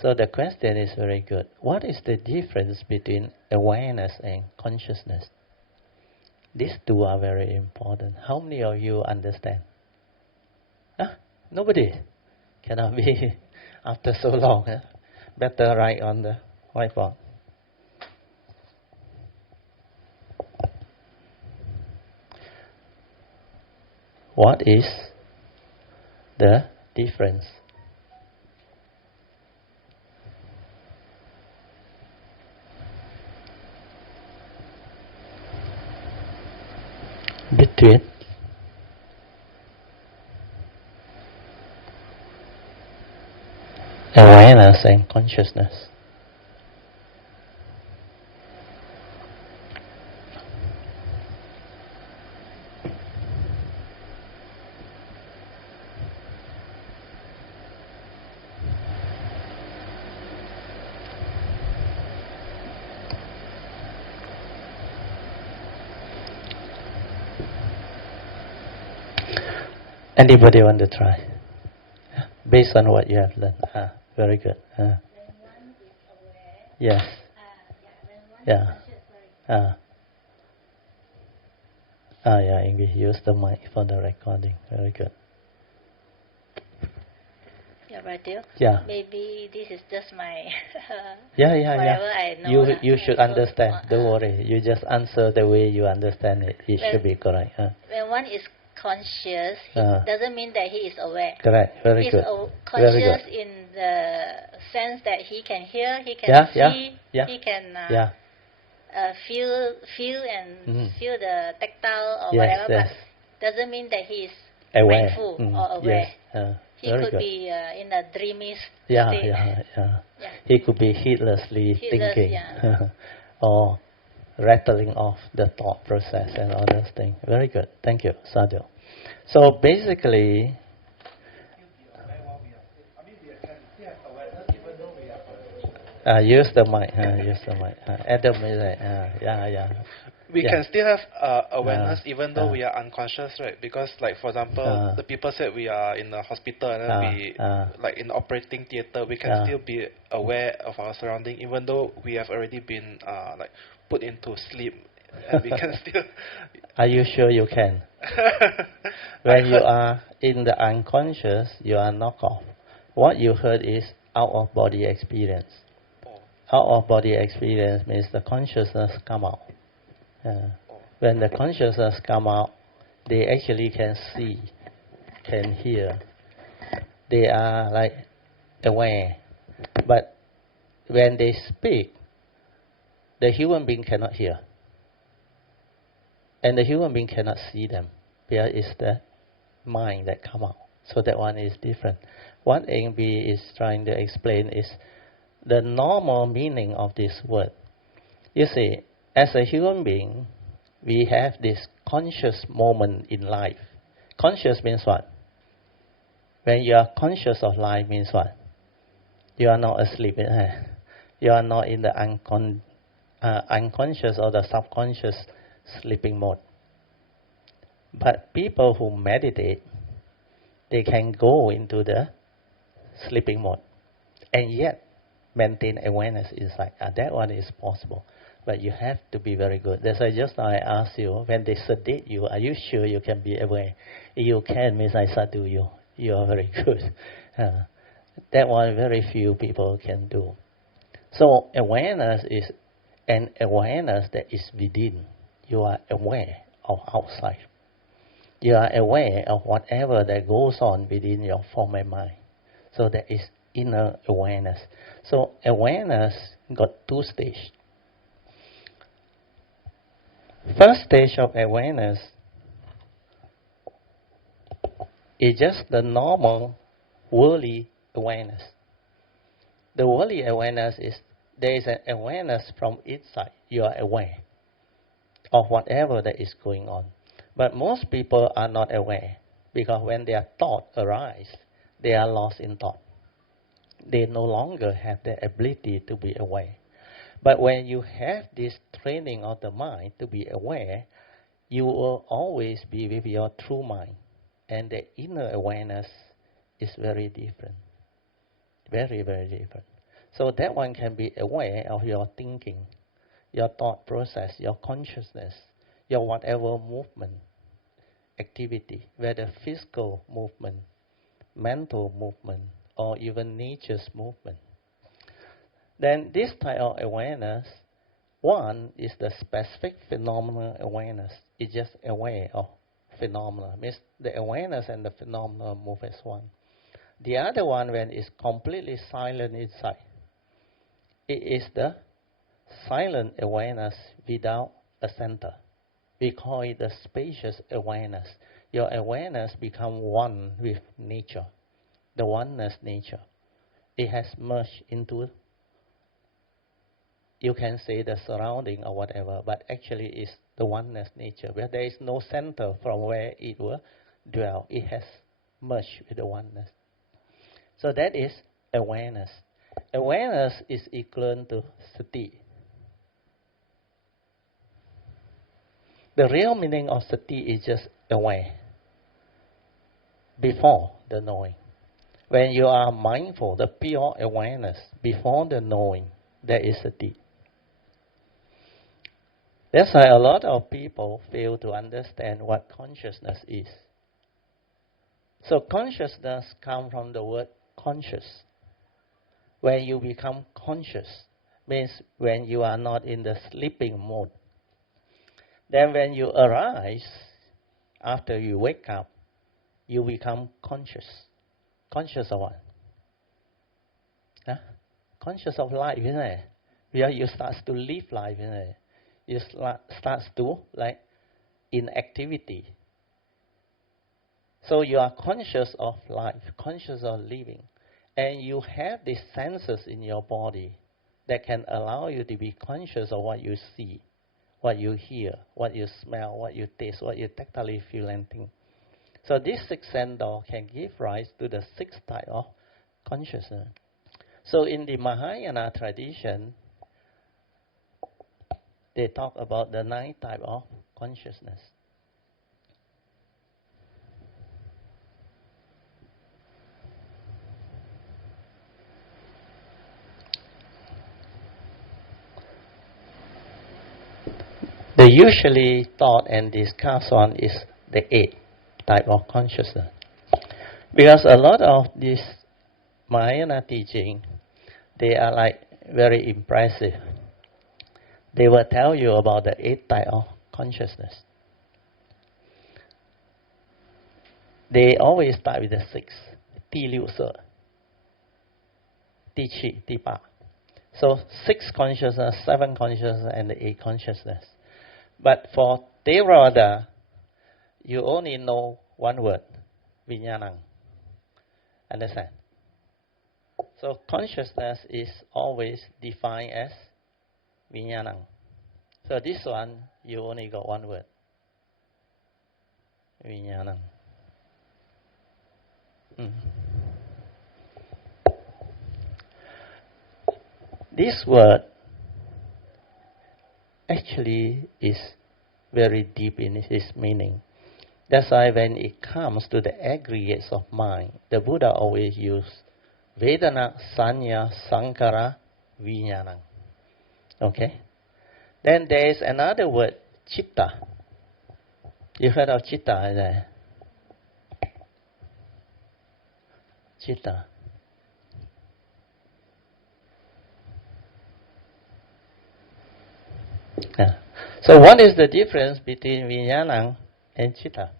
So the question is very good. What is the difference between awareness and consciousness? These two are very important. How many of you understand? Huh? Nobody? Cannot be after so long. Huh? Better write on the whiteboard. What is the difference between awareness and consciousness? Anybody want to try? Based on what you have learned. Very good. When one is aware. Yes. When one is conscious, Yeah, Eng Bee, use the mic for the recording. Very good. Yeah, right there. Yeah. Maybe this is just my whatever I know. You should understand. Don't worry. You just answer the way you understand it. It should be correct. When one is conscious, it doesn't mean that he is aware. Correct. Very He's good. Conscious Very good. in the sense that he can hear, he can see, he can feel and feel the tactile or whatever. But doesn't mean that he is mindful or aware. Yes. He could be in a dreamy state. Yeah. He could be heedlessly thinking or rattling off the thought process and all those things. Very good. Thank you, Sadhu. So basically, use the mic. Adam is like, We can still have awareness even though we are unconscious, right? Because, like, for example, the people said we are in a hospital and then we, like in the operating theater, we can still be aware of our surrounding even though we have already been like put into sleep, and we can still. Are you sure you can? When you are in the unconscious, you are knocked off. What you heard is out of body experience. Out of body experience means the consciousness come out. When the consciousness come out, they actually can see, can hear. They are like aware. But when they speak, the human being cannot hear. And the human being cannot see them. There is the mind that come out. So that one is different. What Eng Bee is trying to explain is the normal meaning of this word. You see, as a human being, we have this conscious moment in life. Conscious means what? When you are conscious of life means what? You are not asleep. You are not in the unconscious or the subconscious sleeping mode. But people who meditate, they can go into the sleeping mode and yet maintain awareness inside. That one is possible. But you have to be very good. That's why just now I asked you, when they sedate you, are you sure you can be aware? If you can, means I sadhu you. You are very good. That one very few people can do. So awareness is an awareness that is within. You are aware of outside. You are aware of whatever that goes on within your form and mind. So that is inner awareness. So awareness got two stages. First stage of awareness is just the normal worldly awareness. The worldly awareness is there is an awareness from inside. You are aware of whatever that is going on. But most people are not aware because when their thought arises, they are lost in thought. They no longer have the ability to be aware. But when you have this training of the mind to be aware, you will always be with your true mind. And the inner awareness is very different. Very, very different. So that one can be aware of your thinking, your thought process, your consciousness, your whatever movement, activity, whether physical movement, mental movement, or even nature's movement. Then this type of awareness, one is the specific phenomenal awareness. It's just aware of phenomena. Means the awareness and the phenomena move as one. The other one, when it's completely silent inside, it is the silent awareness without a center. We call it the spacious awareness. Your awareness becomes one with nature, the oneness nature. It has merged into, you can say, the surrounding or whatever, but actually it's the oneness nature, where there is no center from where it will dwell. It has merged with the oneness. So that is awareness. Awareness is equivalent to sati. The real meaning of sati is just aware, before the knowing. When you are mindful, the pure awareness, before the knowing, there is sati. That's why a lot of people fail to understand what consciousness is. So consciousness comes from the word conscious. When you become conscious, means when you are not in the sleeping mode. Then when you arise, after you wake up, you become conscious. Conscious of what? Huh? Conscious of life, isn't it? Where you start to live life, isn't it? You start to, like, in activity. So you are conscious of life, conscious of living. And you have these senses in your body that can allow you to be conscious of what you see, what you hear, what you smell, what you taste, what you tactilely feel and think. So this sixth sense door can give rise to the sixth type of consciousness. So in the Mahayana tradition, they talk about the ninth type of consciousness. The usually taught and discussed one is the eighth type of consciousness. Because a lot of this Mahayana teaching, they are like very impressive. They will tell you about the eighth type of consciousness. They always start with the six, 第六色, 第七, 第八. So 6 consciousness, 7 consciousness, and 8 consciousness. But for Theravada, you only know one word, Vijnanam. Understand? So consciousness is always defined as Vijnanam. So this one, you only got one word, Vijnanam. This word actually is very deep in its meaning. That's why when it comes to the aggregates of mind, the Buddha always used Vedana, Sanya, Sankara, Vijnana. Okay? Then there is another word, Chitta. You heard of Chitta, isn't it? Chitta. Yeah. So what is the difference between Vijnana and Chitta?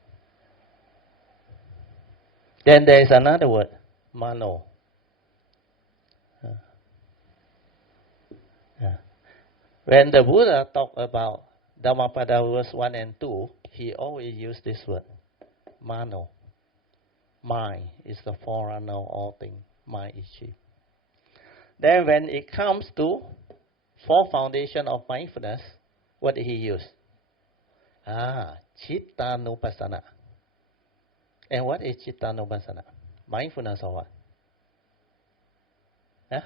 Then there is another word, Mano. Yeah. When the Buddha talked about Dhammapada verse 1 and 2, he always used this word, Mano. Mind is the forerunner of all things. Mind is chief. Then when it comes to four foundation of mindfulness, what did he use? Chittanupassana. And what is Chittanupassana? Mindfulness of what? Huh?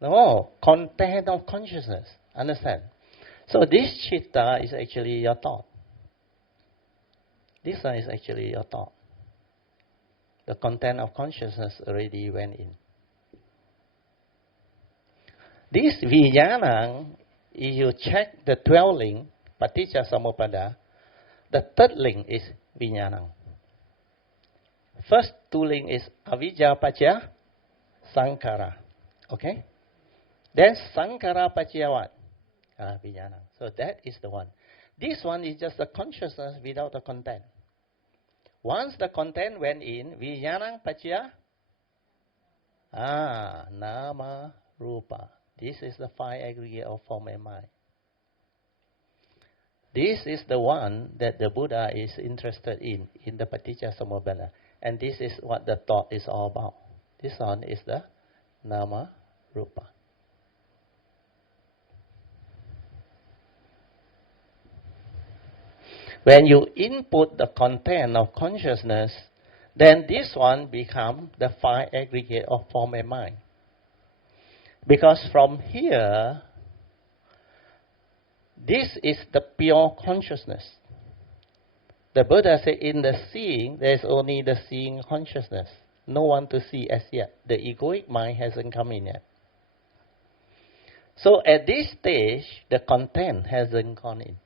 No, content of consciousness. Understand? So this chitta is actually your thought. This one is actually your thought. The content of consciousness already went in. This Vijnana, if you check the 12 link, Paticca Samuppada, the third link is Vijnana. First two link is Avijja Paccaya Sankhara. Okay? Then Sankhara Paccaya what? Vijnana. So that is the one. This one is just the consciousness without the content. Once the content went in, Vijnana Paccaya Nama Rupa. This is the five aggregate of form and mind. This is the one that the Buddha is interested in the Paticca Samuppada. And this is what the thought is all about. This one is the Nama Rupa. When you input the content of consciousness, then this one becomes the five aggregate of form and mind. Because from here, this is the pure consciousness. The Buddha said in the seeing, there is only the seeing consciousness. No one to see as yet. The egoic mind hasn't come in yet. So at this stage, the content hasn't gone in.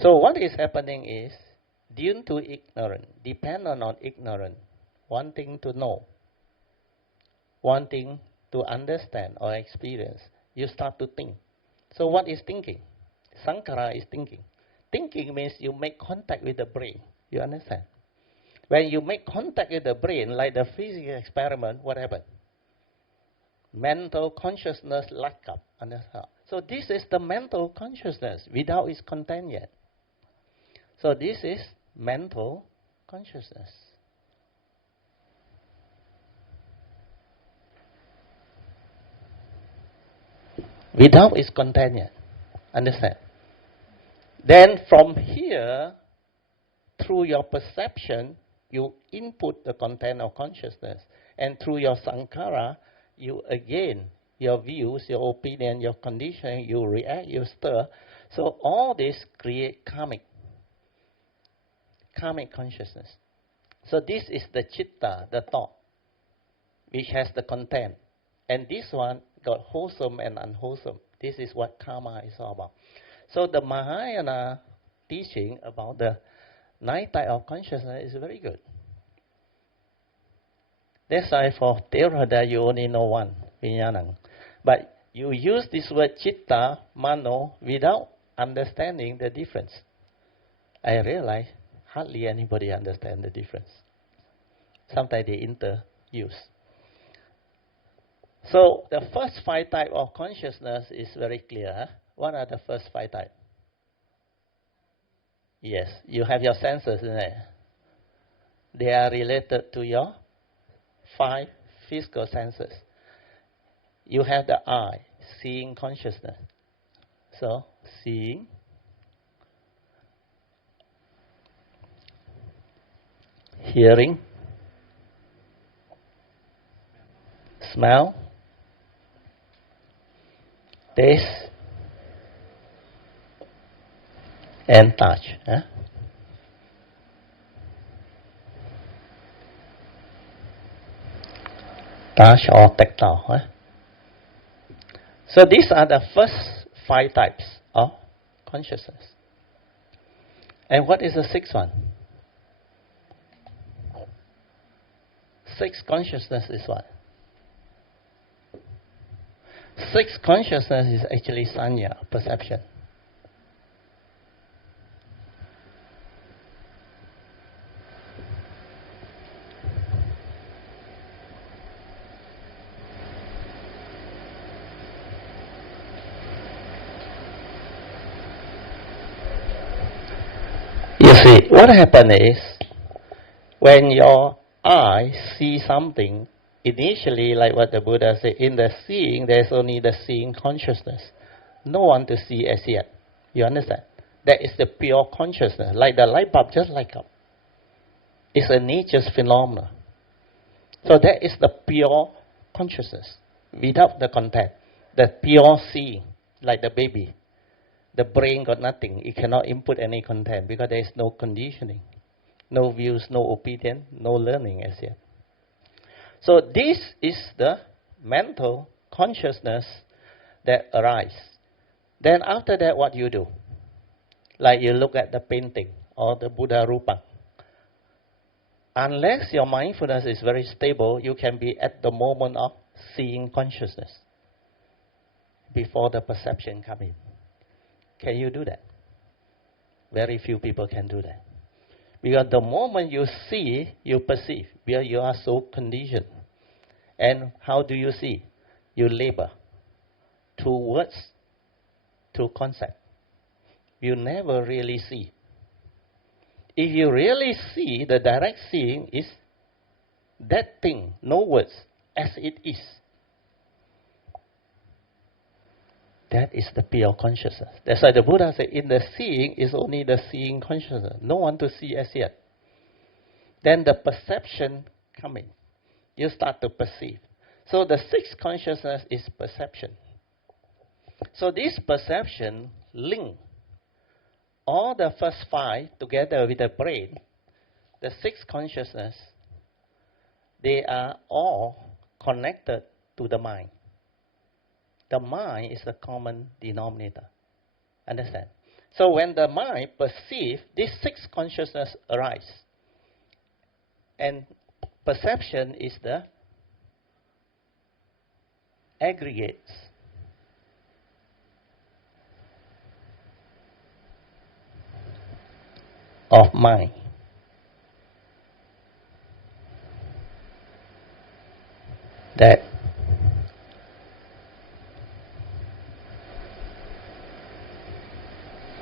So what is happening is, due to ignorance, dependent on ignorance, wanting to know, wanting to understand or experience, you start to think. So what is thinking? Sankhara is thinking. Thinking means you make contact with the brain. You understand? When you make contact with the brain, like the physical experiment, what happened? Mental consciousness light up. Understand? So this is the mental consciousness without its content yet. So this is mental consciousness. Without its content yet. Understand? Then from here, through your perception, you input the content of consciousness. And through your sankhara, you again, your views, your opinion, your conditioning, you react, you stir. So all this create karmic consciousness. So this is the chitta, the thought, which has the content. And this one got wholesome and unwholesome. This is what karma is all about. So the Mahayana teaching about the 9 types of consciousness is very good. That's why for Theravada you only know one, Vijnana. But you use this word chitta, mano, without understanding the difference. I realize hardly anybody understands the difference. Sometimes they interuse. So the first 5 types of consciousness is very clear. Huh? What are the first 5 types? Yes, you have your senses in there. They are related to your 5 physical senses. You have the eye, seeing consciousness. So, seeing, hearing, smell, taste, and touch. Huh? Touch or tactile. Huh? So these are the first 5 types of consciousness. And what is the 6th one? 6th consciousness is what? 6th consciousness is actually sanya, perception. You see, what happens is, when your eye sees something, initially, like what the Buddha said, in the seeing, there's only the seeing consciousness. No one to see as yet. You understand? That is the pure consciousness. Like the light bulb just light up. It's a nature's phenomenon. So that is the pure consciousness, without the content. The pure seeing, like the baby. The brain got nothing. It cannot input any content because there is no conditioning. No views, no opinion, no learning as yet. So this is the mental consciousness that arise. Then after that, what you do? Like you look at the painting or the Buddha Rupa. Unless your mindfulness is very stable, you can be at the moment of seeing consciousness before the perception comes in. Can you do that? Very few people can do that. Because the moment you see, you perceive, because you are so conditioned. And how do you see? You labor through words, through concept. You never really see. If you really see, the direct seeing is that thing, no words, as it is. That is the pure consciousness. That's why the Buddha said, in the seeing is only the seeing consciousness. No one to see as yet. Then the perception comes in. You start to perceive. So the sixth consciousness is perception. So this perception link all the first five together with the brain, the sixth consciousness, they are all connected to the mind. The mind is the common denominator. Understand? So when the mind perceives, this sixth consciousness arise. And perception is the aggregates of mind. That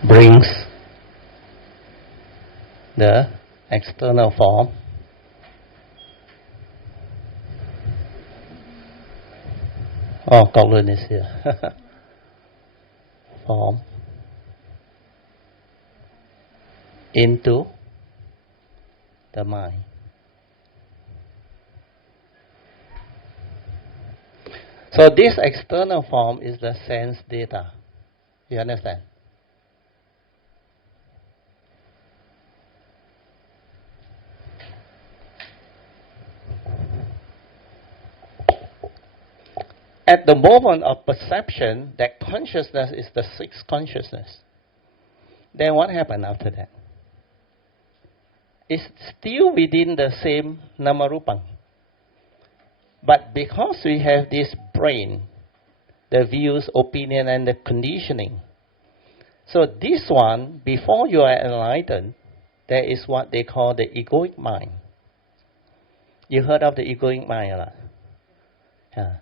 brings the external form Colin is here. Form into the mind. So this external form is the sense data. You understand? At the moment of perception, that consciousness is the sixth consciousness. Then what happened after that? It's still within the same namarupang. But because we have this brain, the views, opinion, and the conditioning, so this one, before you are enlightened, there is what they call the egoic mind. You heard of the egoic mind a lot? Yeah.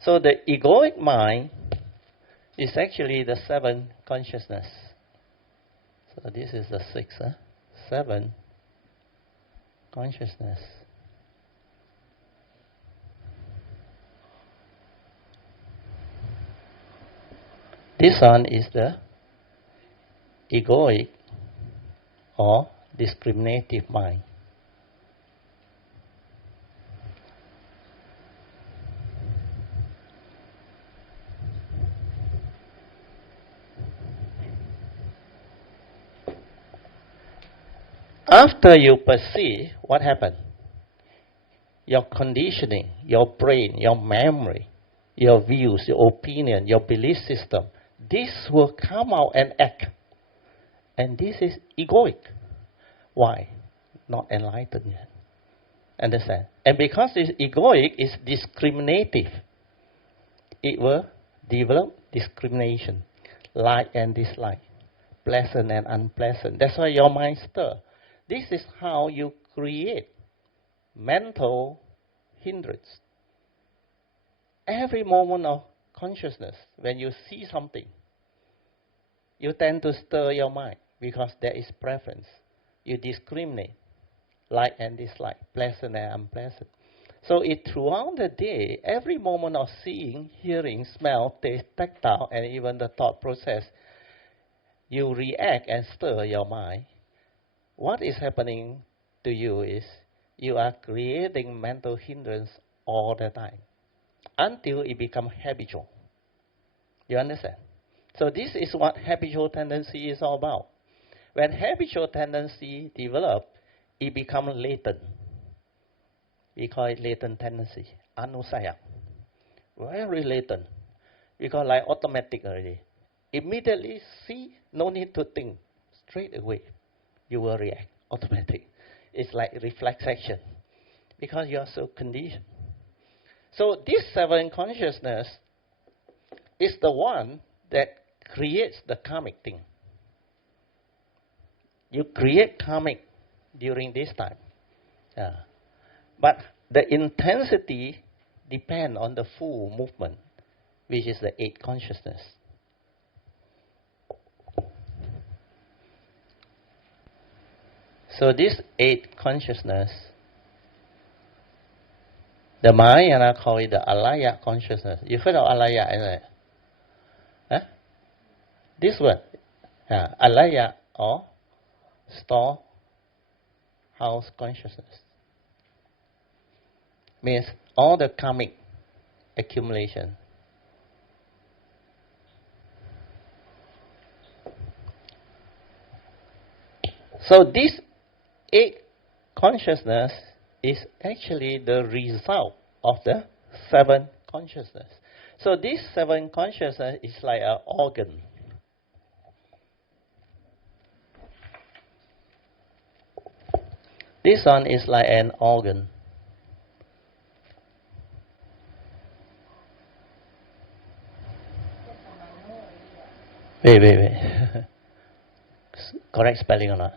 So the egoic mind is actually the seven consciousness. So this is the six, seven consciousness. This one is the egoic or discriminative mind. After you perceive, what happened? Your conditioning, your brain, your memory, your views, your opinion, your belief system, this will come out and act. And this is egoic. Why? Not enlightened yet. Understand? And because it's egoic, it's discriminative. It will develop discrimination, like and dislike, pleasant and unpleasant. That's why your mind stirs. This is how you create mental hindrance. Every moment of consciousness, when you see something, you tend to stir your mind because there is preference. You discriminate, like and dislike, pleasant and unpleasant. So throughout the day, every moment of seeing, hearing, smell, taste, tactile, and even the thought process, you react and stir your mind. What is happening to you is you are creating mental hindrance all the time until it becomes habitual. You understand? So this is what habitual tendency is all about. When habitual tendency develops, it becomes latent. We call it latent tendency, anusaya. very latent. Because like automatic already. Immediately see, no need to think. Straight away, you will react. Automatic. It's like reflex action. Because you are so conditioned. So this 7 consciousness is the one that creates the karmic thing. You create karmic during this time. But the intensity depends on the full movement, which is the 8 consciousness. So this 8 consciousness, the Mahayana call it the alaya consciousness. You heard of alaya, isn't it? Huh? This word, alaya or storehouse consciousness, means all the karmic accumulation. So this 8 consciousness is actually the result of the 7 consciousness. So this 7 consciousness is like an organ. This one is like an organ. Wait. Correct spelling or not?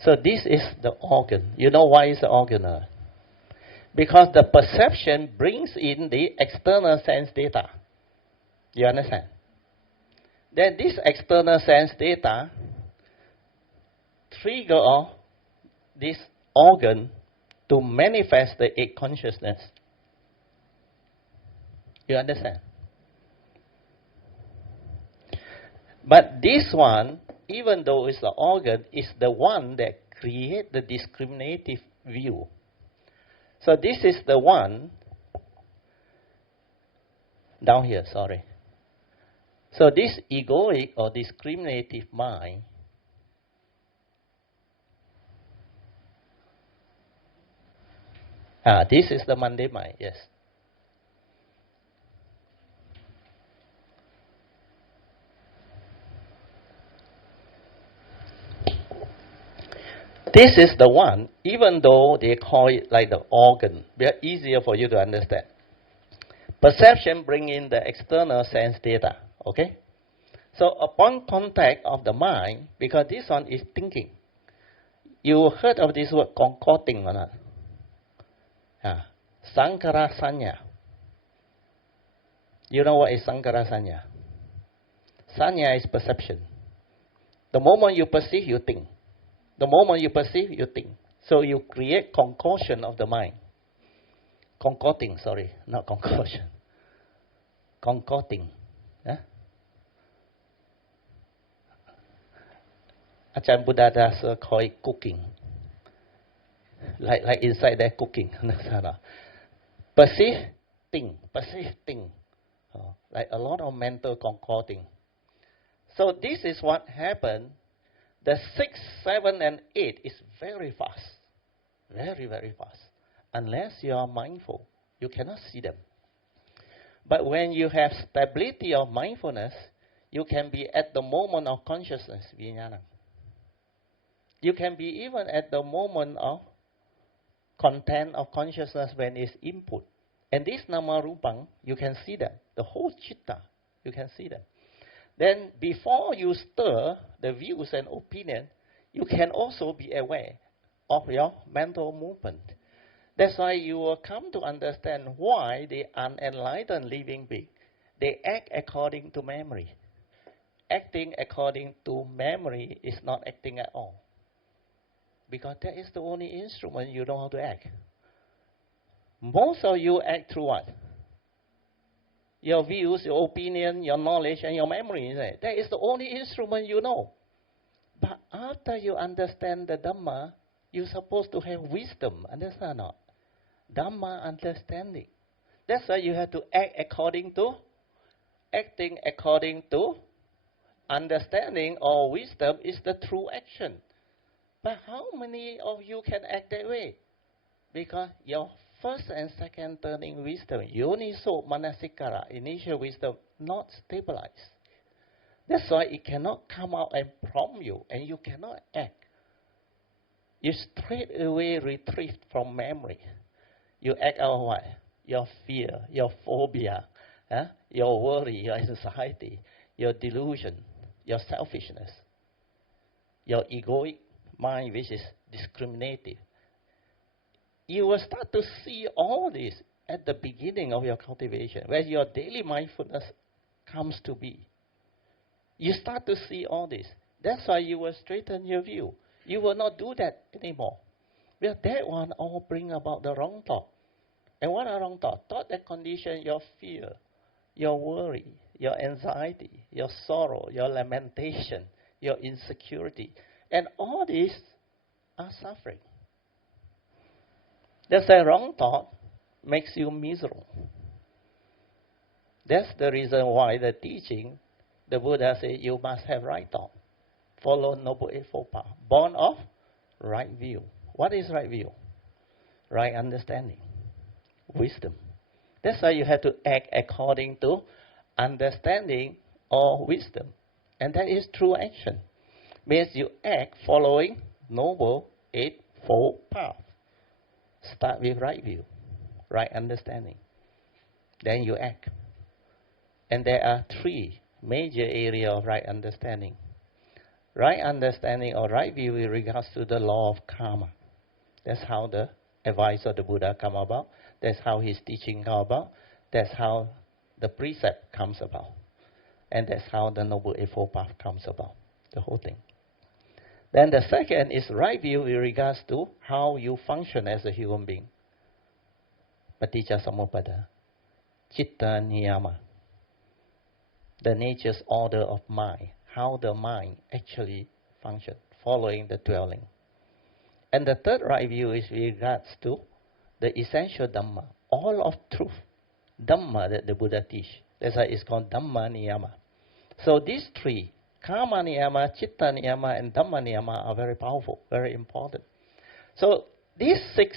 So this is the organ. You know why it's the organ? Because the perception brings in the external sense data. You understand? Then this external sense data trigger this organ to manifest the 8 consciousness. You understand? But this one, even though it's the organ, is the one that creates the discriminative view. So this is the one, down here, sorry. So this egoic or discriminative mind this is the Monday mind, yes. This is the one, even though they call it like the organ, very easier for you to understand. Perception bring in the external sense data, okay? So upon contact of the mind, because this one is thinking, you heard of this word concocting or not? Sankara sanya. You know what is Sankara sanya? Sanya is perception. The moment you perceive, you think. The moment you perceive, you think. So you create concoction of the mind. Concocting, sorry, not concoction. Concocting. Ajahn Buddhadasa call it cooking. Like inside there cooking. Perceive, think. Perceive, think. Like a lot of mental concocting. So this is what happened. The 6, 7, and 8 is very fast. Very, very fast. Unless you are mindful, you cannot see them. But when you have stability of mindfulness, you can be at the moment of consciousness, vijnana. You can be even at the moment of content of consciousness when it's input. And this nama rupang, you can see them. The whole chitta, you can see them. Then before you stir the views and opinion, you can also be aware of your mental movement. That's why you will come to understand why the unenlightened living being, they act according to memory. Acting according to memory is not acting at all. Because that is the only instrument you know how to act. Most of you act through what? Your views, your opinion, your knowledge, and your memory. Isn't it? That is the only instrument you know. But after you understand the Dhamma, you're supposed to have wisdom. Understand or not? Dhamma understanding. That's why you have to act according to, acting according to, understanding or wisdom is the true action. But how many of you can act that way? Because your first and second turning wisdom, yoniso manasikara, initial wisdom, not stabilized. That's why it cannot come out and prompt you, and you cannot act. You straight away retreat from memory. You act out what? Your fear, your phobia, your worry, your anxiety, your delusion, your selfishness, your egoic mind, which is discriminative. You will start to see all this at the beginning of your cultivation, where your daily mindfulness comes to be. You start to see all this. That's why you will straighten your view. You will not do that anymore. Because that one all bring about the wrong thought. And what are wrong thought? Thought that condition your fear, your worry, your anxiety, your sorrow, your lamentation, your insecurity. And all these are suffering. That's a wrong thought makes you miserable. That's the reason why the teaching, the Buddha said, you must have right thought. Follow Noble Eightfold Path. Born of right view. What is right view? Right understanding. Wisdom. That's why you have to act according to understanding or wisdom. And that is true action. Means you act following Noble Eightfold Path. Start with right view, right understanding. Then you act. And there are three major areas of right understanding. Right understanding or right view in regards to the law of karma. That's how the advice of the Buddha come about. That's how his teaching come about. That's how the precept comes about. And that's how the Noble Eightfold Path comes about. The whole thing. Then the second is right view in regards to how you function as a human being. Paticca Samuppada. Citta Niyama. The nature's order of mind. How the mind actually functions, following the dwelling. And the third right view is with regards to the essential Dhamma, all of truth, Dhamma that the Buddha teach. That's why it's called Dhamma Niyama. So these three, Karma Niyama, Citta Niyama, and Dhamma Niyama are very powerful, very important. So these 6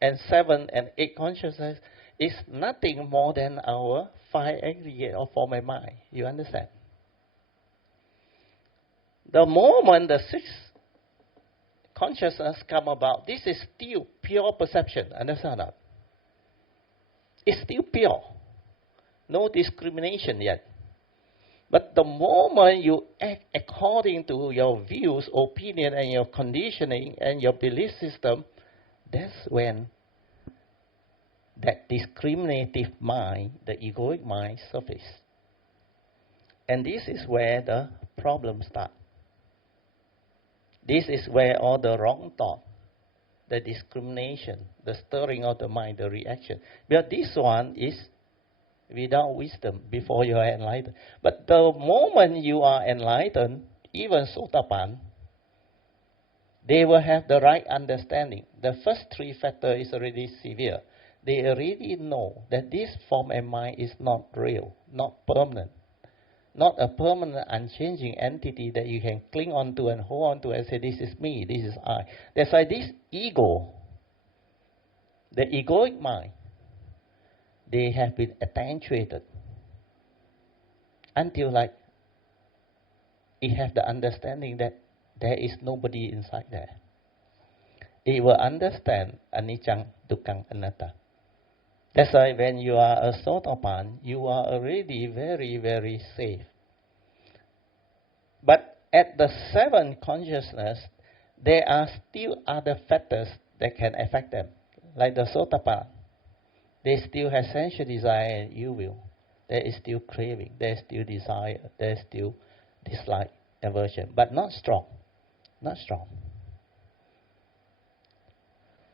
and 7 and 8 consciousness is nothing more than our 5 aggregate of form and mind. You understand? The moment the 6 consciousness come about, this is still pure perception. Understand that? It's still pure. No discrimination yet. But the moment you act according to your views, opinion, and your conditioning and your belief system, that's when that discriminative mind, the egoic mind, surfaces. And this is where the problem starts. This is where all the wrong thought, the discrimination, the stirring of the mind, the reaction. Because this one is without wisdom before you are enlightened. But the moment you are enlightened, even Sotapan, they will have the right understanding. The first 3 factors is already severe. They already know that this form and mind is not real, not permanent. Not a permanent, unchanging entity that you can cling on to and hold on to and say, this is me, this is I. That's why this ego, the egoic mind, they have been attenuated until like it has the understanding that there is nobody inside there. It will understand anicca, dukkha, anatta. That's why when you are a Sotapan, you are already very, very safe. But at the 7 consciousness, there are still other factors that can affect them. Like the Sotapan, they still have sensual desire and ill will. There is still craving, there is still desire, there is still dislike, aversion, but not strong. Not strong.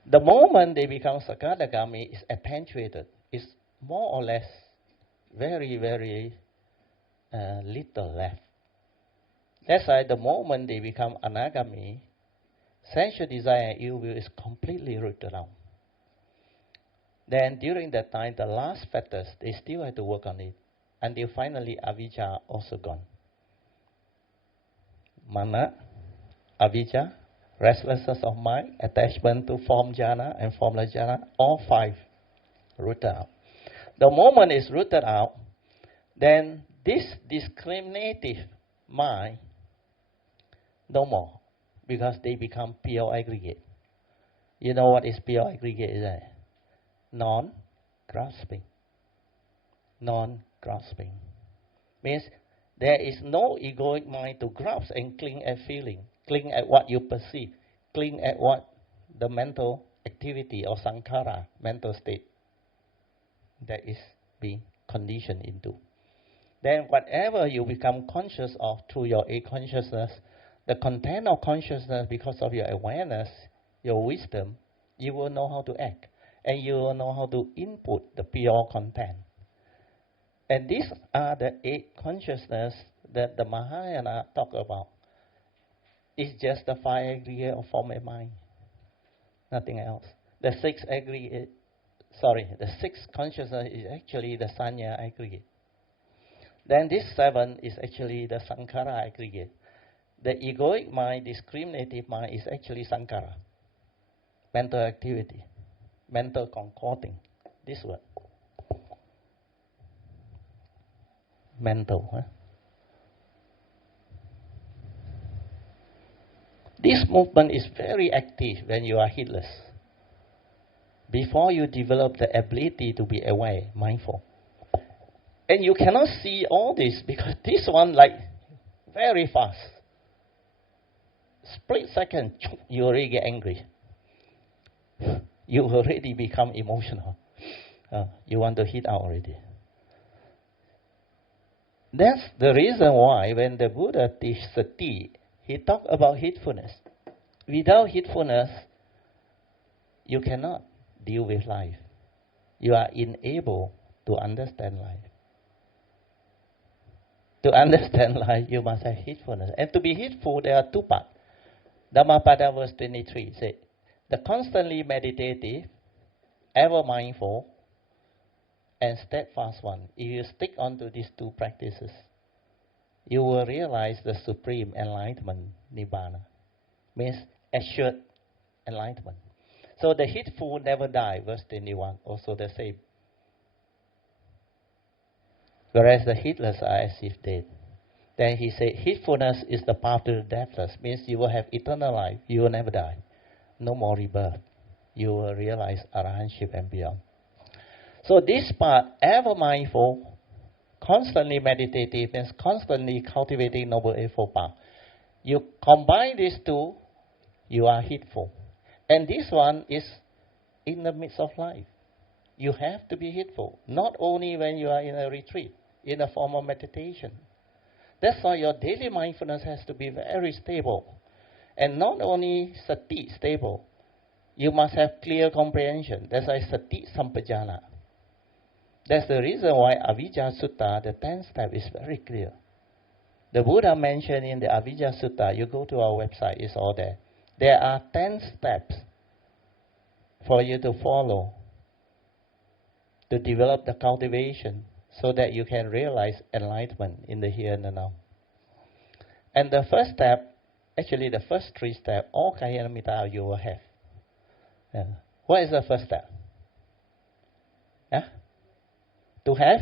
The moment they become Sakadagami, is attenuated. It's more or less very, very little left. That's why the moment they become Anagami, sensual desire and ill will is completely ripped around. Then during that time, the last factors, they still have to work on it. Until finally avijja also gone. Mana, avijja, restlessness of mind, attachment to form jhana and formless jhana, all 5 rooted out. The moment it's rooted out, then this discriminative mind, no more, because they become pure aggregate. You know what is pure aggregate, isn't it? Non-grasping. Non-grasping. Means there is no egoic mind to grasp and cling at feeling, cling at what you perceive, cling at what the mental activity or sankhara, mental state, that is being conditioned into. Then whatever you become conscious of through your consciousness, the content of consciousness, because of your awareness, your wisdom, you will know how to act. And you will know how to input the pure content. And these are the 8 consciousness that the Mahayana talk about. It's just the 5 aggregate of form and mind. Nothing else. The 6 aggregate, the 6 consciousness is actually the sanya aggregate. Then this 7 is actually the sankhara aggregate. The egoic mind, discriminative mind, is actually sankhara. Mental activity. Mental concording. This word. Mental. Huh? This movement is very active when you are heedless. Before you develop the ability to be aware, mindful. And you cannot see all this because this one like very fast. Split second, you already get angry. You already become emotional. You want to hit out already. That's the reason why when the Buddha teaches sati, he talked about heedfulness. Without heedfulness, you cannot deal with life. You are unable to understand life. To understand life, you must have heedfulness. And to be heedful, there are 2 parts. Dhammapada verse 23 says, the constantly meditative, ever mindful, and steadfast one. If you stick onto these 2 practices, you will realize the supreme enlightenment, nibbana. Means assured enlightenment. So the heedful never die, verse 21, also the same. Whereas the heedless are as if dead. Then he said, heedfulness is the path to the deathless. Means you will have eternal life. You will never die. No more rebirth. You will realize arahantship and beyond. So this part, ever mindful, constantly meditative, means constantly cultivating Noble Eightfold Path. You combine these 2, you are heedful. And this one is in the midst of life. You have to be heedful, not only when you are in a retreat, in a form of meditation. That's why your daily mindfulness has to be very stable. And not only sati stable, you must have clear comprehension. That's why sati sampajana. That's the reason why Avijja Sutta, the 10th step, is very clear. The Buddha mentioned in the Avijja Sutta, you go to our website, it's all there. There are 10 steps for you to follow to develop the cultivation so that you can realize enlightenment in the here and the now. And the first step, actually the first 3 steps, all kayanamita you will have. Yeah. What is the first step? Yeah? To have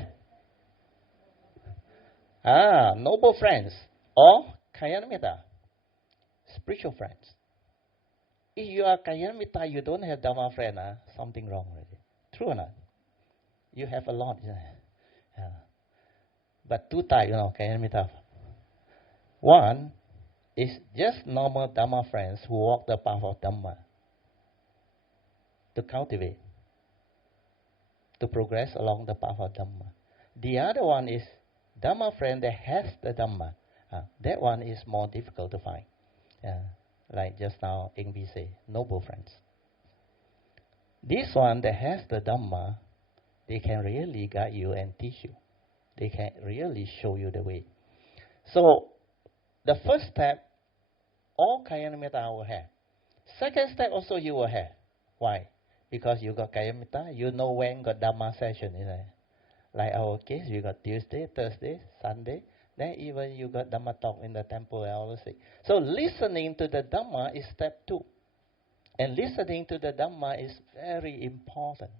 noble friends or kayanamita, spiritual friends. If you are kayanamita, you don't have dhamma friend, something wrong already. True or not? You have a lot. Yeah. But 2 types, kayanamita. One is just normal dhamma friends who walk the path of dhamma. To cultivate. To progress along the path of Dhamma. The other one is Dhamma friend that has the Dhamma. That one is more difficult to find. Like just now Eng Bee said, noble friends. This one that has the Dhamma, they can really guide you and teach you. They can really show you the way. So, the first step, all kayanamita will have. Second step also you will have. Why? Because you got Kayamita, you know when got Dhamma session. Like our case, we got Tuesday, Thursday, Sunday. Then even you got Dhamma talk in the temple, I always say. So listening to the Dhamma is step 2. And listening to the Dhamma is very important.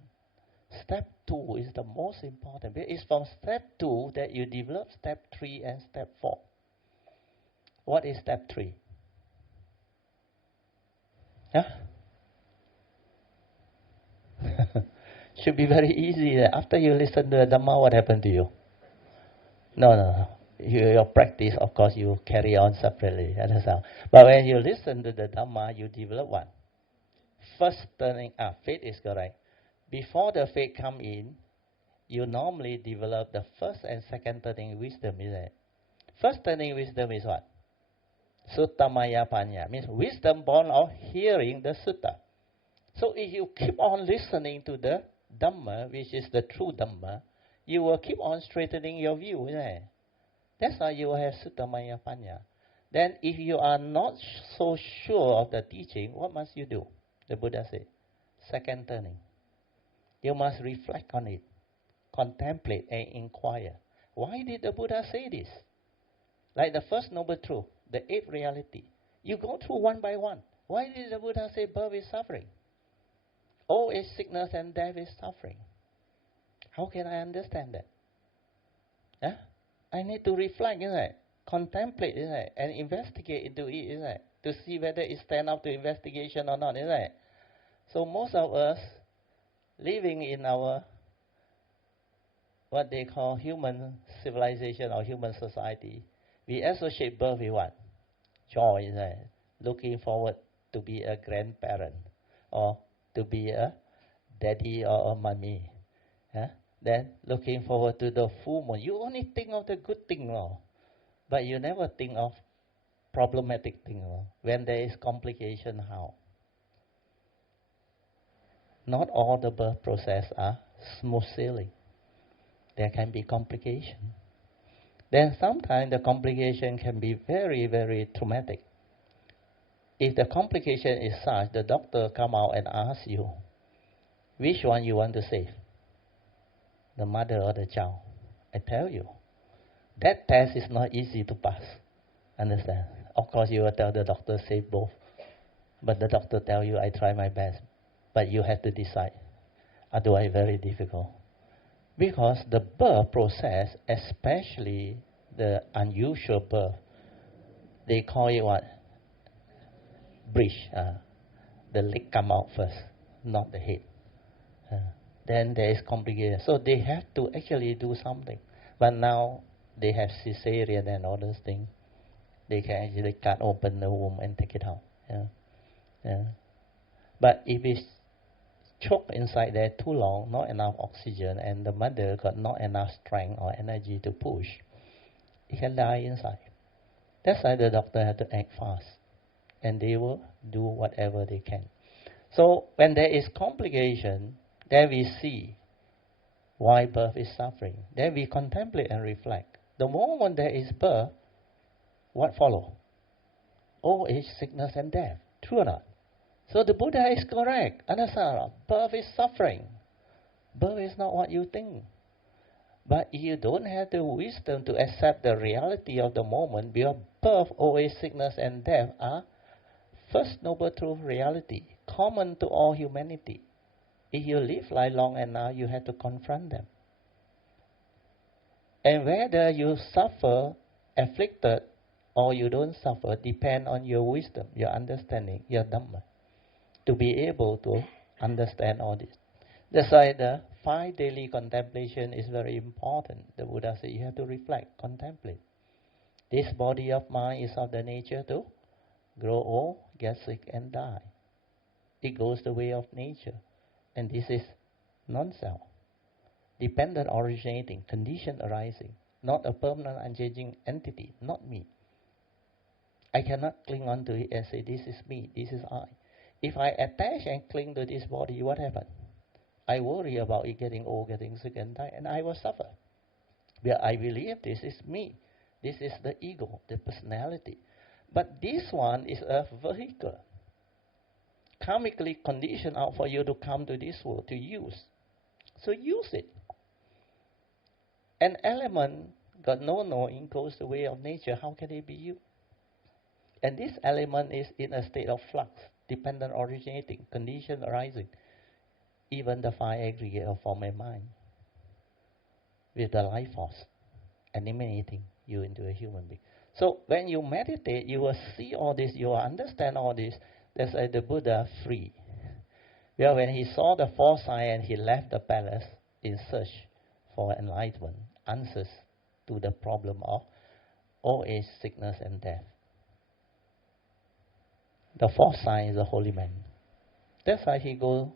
Step 2 is the most important. It's from step 2 that you develop step 3 and step 4. What is step 3? Huh? Should be very easy. After you listen to the Dhamma, what happened to you? No. Your practice, of course, you carry on separately. Understand? But when you listen to the Dhamma, you develop what? First turning up. Faith is correct. Before the faith come in, you normally develop the first and second turning wisdom, isn't it? First turning wisdom is what? Sutta Maya Panya. Means wisdom born of hearing the sutta. So if you keep on listening to the Dhamma, which is the true Dhamma, you will keep on straightening your view, isn't it? That's why you have Sutta Maya Panya. Then if you are not so sure of the teaching, what must you do? The Buddha said, second turning. You must reflect on it, contemplate and inquire. Why did the Buddha say this? Like the first noble truth, the eighth reality. You go through one by one. Why did the Buddha say birth is suffering? Old age, sickness and death is suffering. How can I understand that? Huh? I need to reflect, isn't it? Contemplate, isn't it? And investigate into it, isn't it? To see whether it stands up to investigation or not, isn't it? So most of us living in our what they call human civilization or human society, we associate birth with what? Joy, isn't it? Looking forward to be a grandparent or to be a daddy or a mommy. Huh? Then looking forward to the full moon. You only think of the good thing, no? But you never think of problematic thing. No? When there is complication, how? Not all the birth process are smooth sailing. There can be complication. Then sometimes the complication can be very, very traumatic. If the complication is such, the doctor come out and ask you, which one you want to save? The mother or the child? I tell you, that test is not easy to pass. Understand? Of course, you will tell the doctor, save both. But the doctor tell you, I try my best. But you have to decide. Otherwise, very difficult. Because the birth process, especially the unusual birth, they call it what? Breach. The leg come out first, not the head. Then there is complication. So they have to actually do something. But now they have cesarean and all those things. They can actually cut open the womb and take it out. But if it's choked inside there too long, not enough oxygen, and the mother got not enough strength or energy to push, it can die inside. That's why the doctor had to act fast. And they will do whatever they can. So when there is complication, then we see why birth is suffering. Then we contemplate and reflect. The moment there is birth, what follows? Old age, sickness and death. True or not? So the Buddha is correct. Understand? Birth is suffering. Birth is not what you think. But you don't have the wisdom to accept the reality of the moment, because birth, old age, sickness and death are first noble truth reality, common to all humanity. If you live life long enough, you have to confront them. And whether you suffer, afflicted, or you don't suffer, depend on your wisdom, your understanding, your Dhamma, to be able to understand all this. That's why the 5 daily contemplation is very important. The Buddha said you have to reflect, contemplate. This body of mine is of the nature to grow old, get sick and die. It goes the way of nature. And this is non-self. Dependent originating, condition arising. Not a permanent unchanging entity, not me. I cannot cling on to it and say, this is me, this is I. If I attach and cling to this body, what happens? I worry about it getting old, getting sick and die, and I will suffer. But I believe this is me. This is the ego, the personality. But this one is a vehicle, karmically conditioned out for you to come to this world to use. So use it. An element got no knowing goes the way of nature. How can it be you? And this element is in a state of flux, dependent originating, condition arising. even the 5 aggregate of form and mind with the life force animating you into a human being. So when you meditate, you will see all this, you will understand all this. That's why the Buddha free. Well, when he saw the 4 signs and he left the palace in search for enlightenment, answers to the problem of old age, sickness, and death. The 4th sign is a holy man. That's why he goes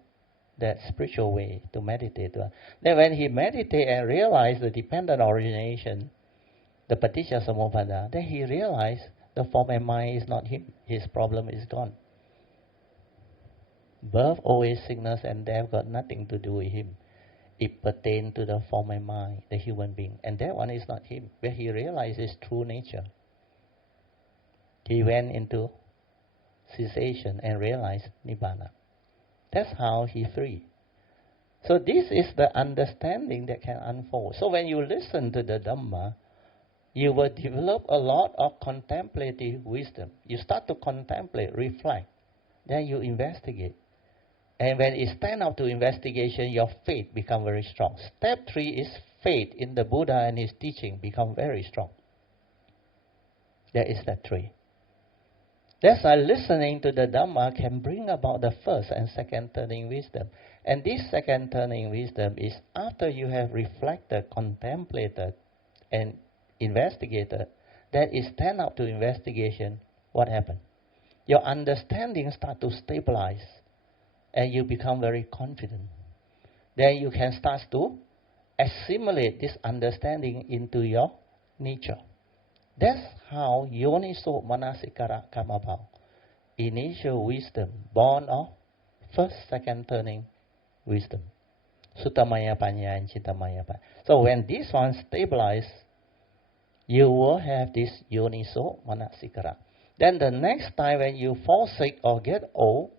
that spiritual way to meditate. Then when he meditate and realize the dependent origination, the paticca samuppada, then he realized the form and mind is not him. His problem is gone. Birth, old age, sickness, and death got nothing to do with him. It pertains to the form and mind, the human being. And that one is not him. Where he realized his true nature, he went into cessation and realized Nibbana. That's how he free. So this is the understanding that can unfold. So when you listen to the Dhamma, you will develop a lot of contemplative wisdom. You start to contemplate, reflect, then you investigate. And when it stands up to investigation, your faith becomes very strong. Step 3 is faith in the Buddha and his teaching become very strong. That is step 3. That's why listening to the Dhamma can bring about the first and second turning wisdom. And this second turning wisdom is after you have reflected, contemplated, and investigated, that is stand up to investigation, what happened? Your understanding starts to stabilize and you become very confident. Then you can start to assimilate this understanding into your nature. That's how yoniso manasikara come about. Initial wisdom, born of first, second turning wisdom. Suttamaya panya and chittamaya panya. So when this one stabilizes, you will have this yoniso manasikara. Then the next time when you fall sick or get old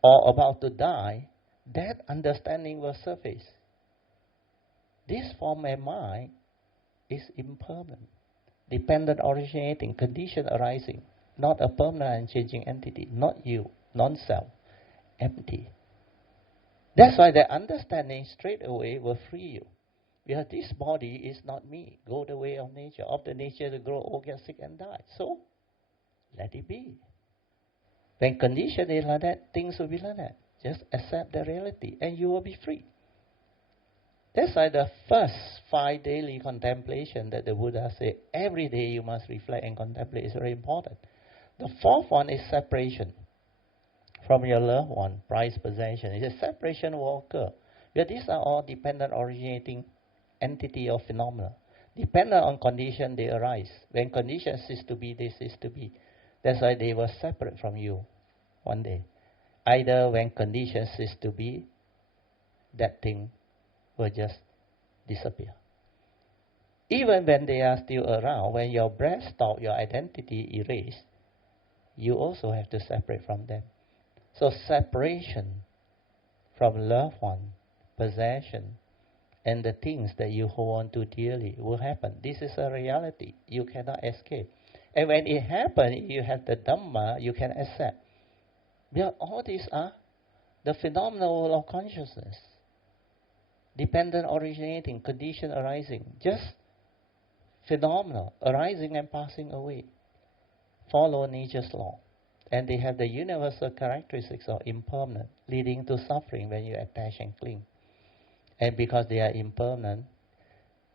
or about to die, that understanding will surface. This form and mind is impermanent, dependent originating, condition arising, not a permanent and changing entity, not you, non-self, empty. That's why the understanding straight away will free you. Because this body is not me. Go the way of nature. Of the nature to grow old, get sick and die. So, let it be. When condition is like that, things will be like that. Just accept the reality and you will be free. That's why the first 5 daily contemplation that the Buddha said, every day you must reflect and contemplate is very important. The 4th one is separation from your loved one, prized possession. It's a separation will occur. Because these are all dependent originating entity or phenomena. Dependent on condition, they arise. When conditions cease to be, they cease to be. That's why they were separate from you one day. Either when conditions cease to be, that thing will just disappear. Even when they are still around, when your breath stops, your identity erased, you also have to separate from them. So separation from loved one, possession, and the things that you hold on to dearly will happen. This is a reality. You cannot escape. And when it happens, you have the Dhamma, you can accept. Because all these are the phenomenal world of consciousness. Dependent originating, condition arising. Just phenomenal, arising and passing away. Follow nature's law. And they have the universal characteristics of impermanent, leading to suffering when you attach and cling. And because they are impermanent,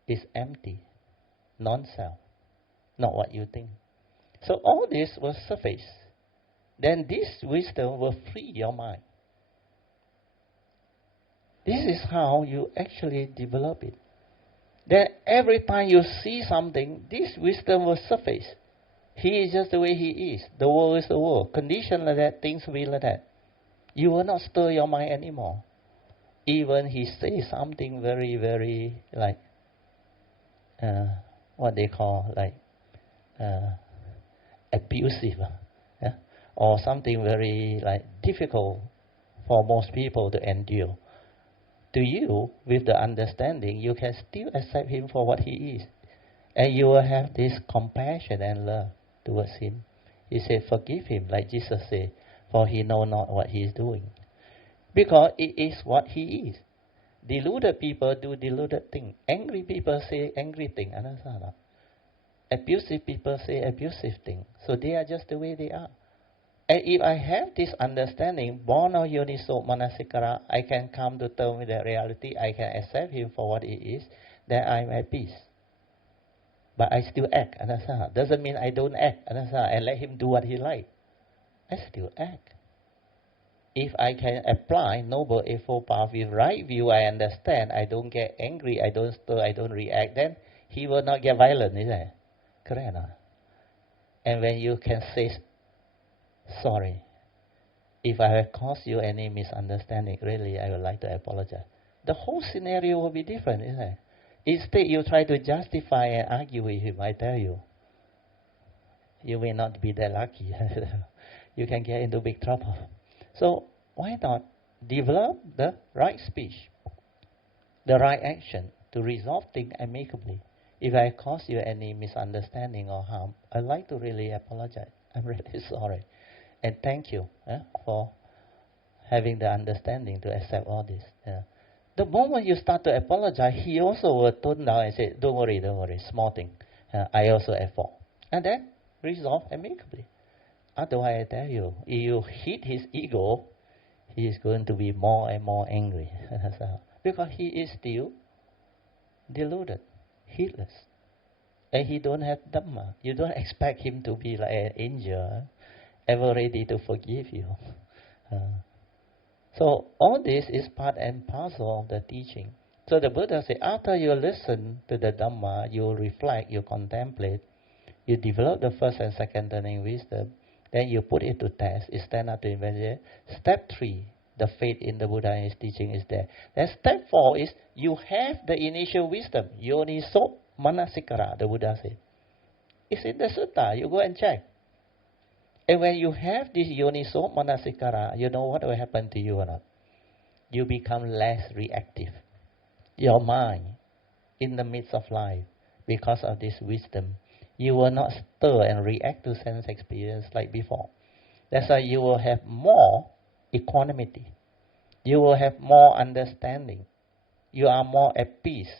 it's empty, non-self, not what you think. So all this will surface. Then this wisdom will free your mind. This is how you actually develop it. Then every time you see something, this wisdom will surface. He is just the way he is. The world is the world. Condition like that, things will be like that. You will not stir your mind anymore. Even he says something very, very like, what they call like abusive, or something very like difficult for most people to endure. To you, with the understanding, you can still accept him for what he is. And you will have this compassion and love towards him. He said, forgive him, like Jesus said, for he knows not what he is doing. Because it is what he is. Deluded people do deluded things. Angry people say angry things. Abusive people say abusive things. So they are just the way they are. And if I have this understanding, born of Yoniso Manasikara, I can come to terms with the reality, I can accept him for what he is, then I'm at peace. But I still act, doesn't mean I don't act, and let him do what he likes. I still act. If I can apply Noble Eightfold Path with right view, I understand, I don't get angry, I don't stir, I don't react, then he will not get violent, isn't it? Correct. And when you can say, sorry, if I have caused you any misunderstanding, really, I would like to apologize. The whole scenario will be different, isn't it? Instead, you try to justify and argue with him, I tell you, you may not be that lucky. You can get into big trouble. So, why not develop the right speech, the right action to resolve things amicably? If I cause you any misunderstanding or harm, I'd like to really apologize. I'm really sorry. And thank you for having the understanding to accept all this. The moment you start to apologize, he also will tone down and say, don't worry, small thing. I also at fault. And then resolve amicably. Otherwise, I tell you, if you hit his ego, he is going to be more and more angry. Because he is still deluded, heedless. And he don't have Dhamma. You don't expect him to be like an angel, ever ready to forgive you. So all this is part and parcel of the teaching. So the Buddha said, after you listen to the Dhamma, you reflect, you contemplate, you develop the first and second turning wisdom, then you put it to test, it stand up to investigate. Step 3, the faith in the Buddha and his teaching is there. Then step 4 is, you have the initial wisdom, yoniso manasikara, the Buddha said. It's in the sutta, you go and check. And when you have this yoniso manasikara, you know what will happen to you or not? You become less reactive. Your mind, in the midst of life, because of this wisdom, you will not stir and react to sense experience like before. That's why you will have more equanimity. You will have more understanding. You are more at peace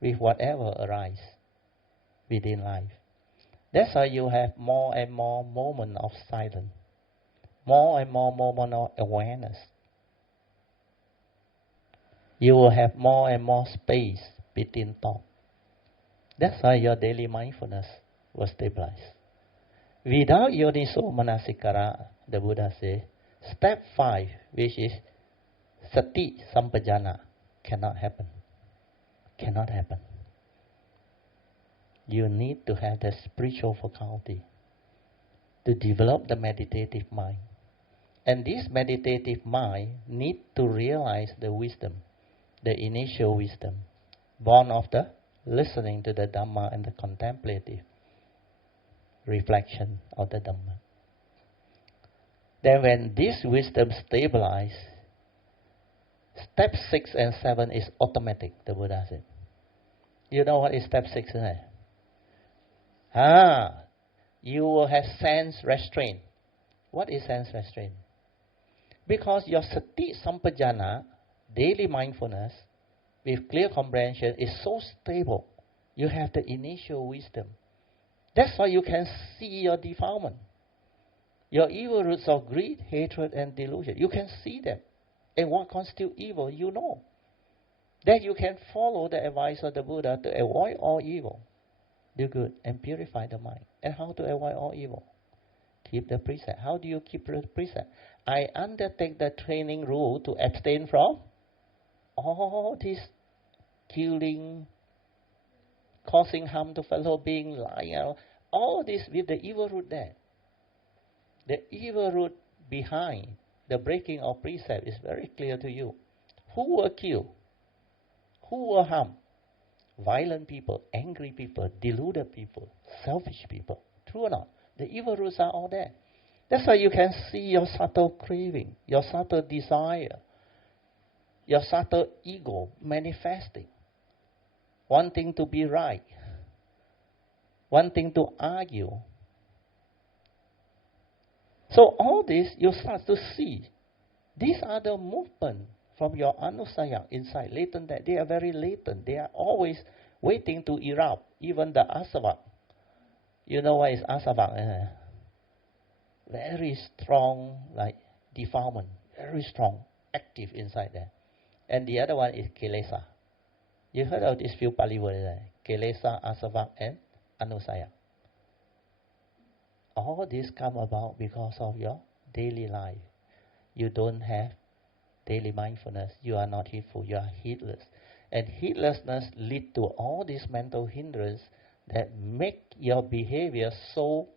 with whatever arises within life. That's why you have more and more moments of silence, more and more moments of awareness. You will have more and more space between thoughts. That's why your daily mindfulness will stabilize. Without yoniso manasikara, the Buddha says, step 5, which is sati sampajana, cannot happen. Cannot happen. You need to have the spiritual faculty to develop the meditative mind. And this meditative mind needs to realize the wisdom, the initial wisdom, born of the listening to the Dhamma and the contemplative reflection of the Dhamma. Then when this wisdom stabilizes, step 6 and 7 is automatic, the Buddha said. You know what is step 6, isn't it? You will have sense restraint. What is sense restraint? Because your sati sampajana, daily mindfulness, with clear comprehension, is so stable. You have the initial wisdom. That's why you can see your defilement. Your evil roots of greed, hatred, and delusion. You can see them. And what constitutes evil, you know. Then you can follow the advice of the Buddha to avoid all evil. Do good and purify the mind. And how to avoid all evil? Keep the precept. How do you keep the precept? I undertake the training rule to abstain from all this killing, causing harm to fellow being, lying, all this with the evil root there. The evil root behind the breaking of precept is very clear to you. Who will kill? Who will harm? Violent people, angry people, deluded people, selfish people. True or not? The evil roots are all there. That's why you can see your subtle craving, your subtle desire, your subtle ego manifesting, wanting to be right, wanting to argue. So all this you start to see These are the movement from your anusaya inside, latent, that they are very latent. They are always waiting to erupt. Even the asava. You know what is asava? Very strong, like defilement. Very strong, active inside there. And the other one is kilesa. You heard of these few Pali words, kilesa, asava, and anusaya. All this come about because of your daily life. You don't have daily mindfulness. You are not heedful. You are heedless. And heedlessness leads to all these mental hindrances that make your behavior so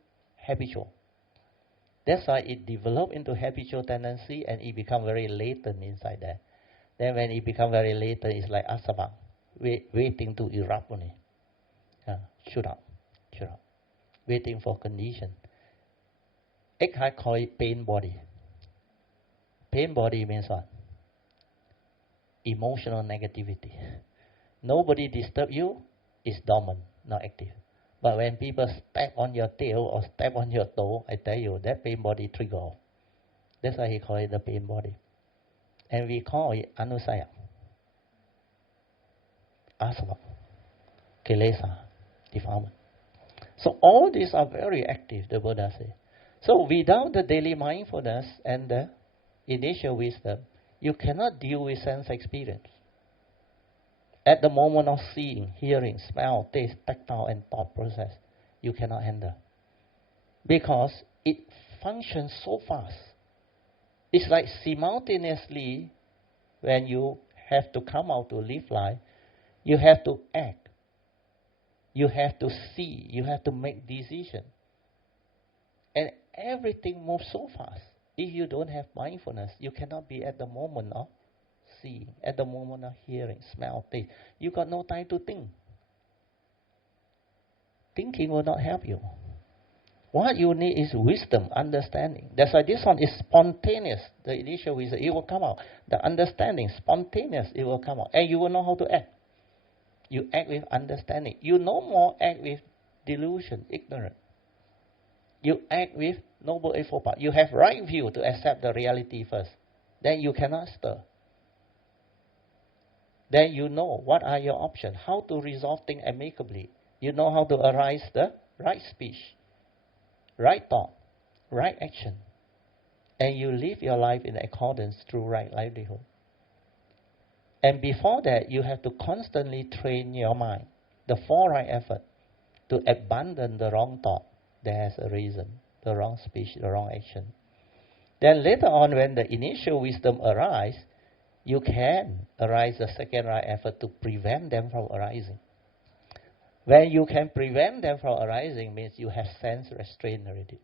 habitual. That's why it develops into habitual tendency and it becomes very latent inside there. Then when it becomes very latent, it's like asava, waiting to erupt only. Shoot up. Waiting for condition. Eckhart call it pain body. Pain body means what? Emotional negativity. Nobody disturb you, it's dormant, not active. But when people step on your tail or step on your toe, I tell you, that pain body trigger off. That's why he call it the pain body. And we call it anusaya, asava, kilesa, defilement. So all these are very active, the Buddha says. So without the daily mindfulness and the initial wisdom, you cannot deal with sense experience. At the moment of seeing, hearing, smell, taste, tactile, and thought process, you cannot handle. Because it functions so fast. It's like simultaneously, when you have to come out to live life, you have to act. You have to see. You have to make decisions. And everything moves so fast. If you don't have mindfulness, you cannot be at the moment of seeing, at the moment of hearing, smell, taste. You got no time to think. Thinking will not help you. What you need is wisdom, understanding. That's why this one is spontaneous. The initial wisdom, it will come out. The understanding, spontaneous, it will come out. And you will know how to act. You act with understanding. You no more act with delusion, ignorance. You act with noble eightfold path. You have right view to accept the reality first. Then you cannot stir. Then you know what are your options, how to resolve things amicably. You know how to arise the right speech, right thought, right action. And you live your life in accordance through right livelihood. And before that, you have to constantly train your mind, the four right effort, to abandon the wrong thought. There has a reason, the wrong speech, the wrong action. Then later on, when the initial wisdom arises, you can arise the second right effort to prevent them from arising. When you can prevent them from arising, means you have sense restraint already.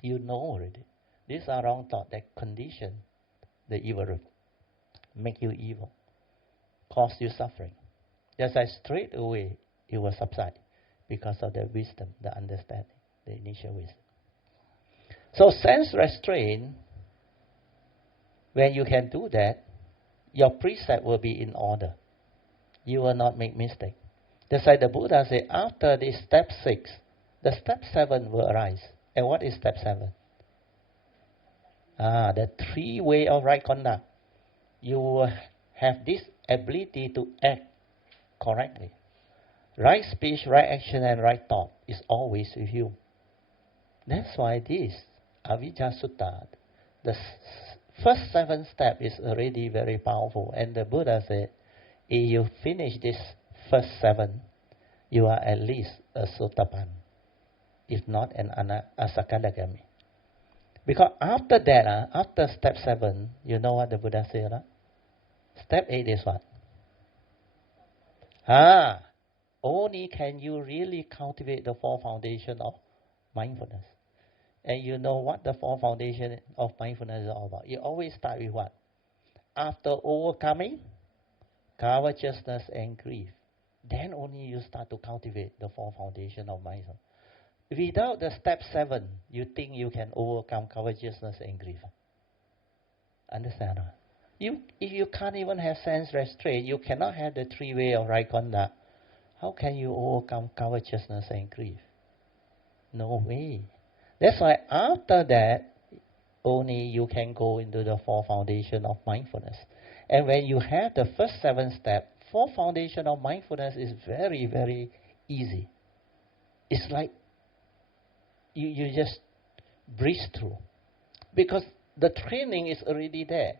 You know already. These are wrong thoughts that condition the evil root, make you evil, cause you suffering. Just like straight away it will subside because of the wisdom, the understanding, the initial wisdom. So sense restraint, when you can do that, your precept will be in order. You will not make mistake. That's why the Buddha said, after this step 6, the step 7 will arise. And what is step 7? The 3 way of right conduct. You will have this ability to act correctly. Right speech, right action, and right thought is always with you. That's why this Avijja Sutta, the first 7 steps is already very powerful. And the Buddha said, if you finish this first 7, you are at least a Sotapan, if not an Asakadagami. Because after that, after step 7, you know what the Buddha said? Step 8 is what? Only can you really cultivate the 4 foundations of mindfulness. And you know what the 4 foundations of mindfulness is all about. You always start with what? After overcoming covetousness and grief, then only you start to cultivate the 4 foundations of mindfulness. Without the step 7, you think you can overcome covetousness and grief. Understand? If you can't even have sense restraint, you cannot have the 3 way of right conduct. How can you overcome covetousness and grief? No way. That's why after that, only you can go into the 4 foundation of mindfulness. And when you have the first 7 steps, 4 foundation of mindfulness is very, very easy. It's like you just breeze through. Because the training is already there.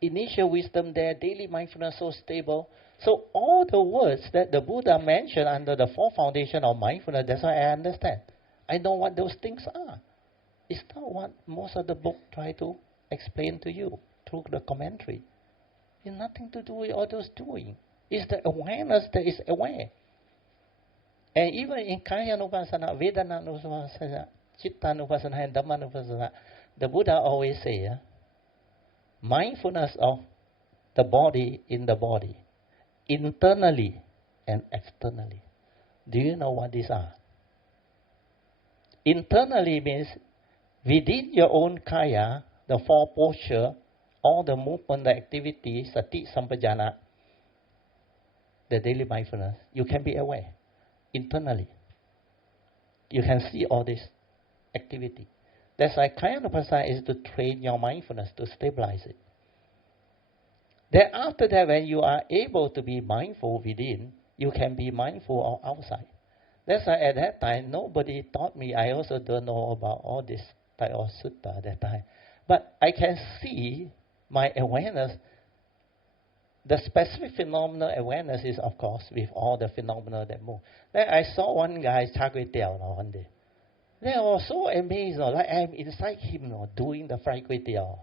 Initial wisdom there, daily mindfulness so stable. So all the words that the Buddha mentioned under the 4 foundation of mindfulness, that's why I understand. I know what those things are. It's not what most of the book try to explain to you through the commentary. It's nothing to do with all those doing. It's the awareness that is aware. And even in Kaya-nupassana, Vedana-nupassana, Chitta-nupassana, and Dhamma-nupassana, the Buddha always say, mindfulness of the body in the body, internally and externally. Do you know what these are? Internally means within your own kaya, the 4 posture, all the movement, the activity, sati, sampajana, the daily mindfulness, you can be aware internally. You can see all this activity. That's why Kaya-nupassana is to train your mindfulness, to stabilize it. Then after that, when you are able to be mindful within, you can be mindful of outside. That's why at that time, nobody taught me. I also don't know about all this type of sutta at that time. But I can see my awareness. The specific phenomenal awareness is, of course, with all the phenomena that move. Then I saw one guy, Cha Kway Teow, one day. Then I was so amazed, like I'm inside him, doing the fried kway teow.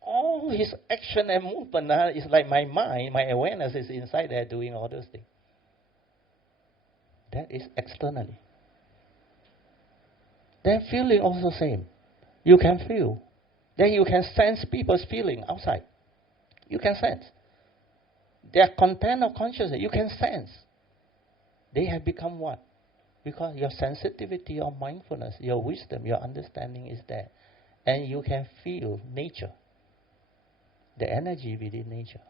All his action and movement is like my mind, my awareness is inside there doing all those things. That is externally. Then feeling also same. You can feel. Then you can sense people's feeling outside. You can sense. Their content of consciousness, you can sense. They have become what? Because your sensitivity, your mindfulness, your wisdom, your understanding is there. And you can feel nature, the energy within nature,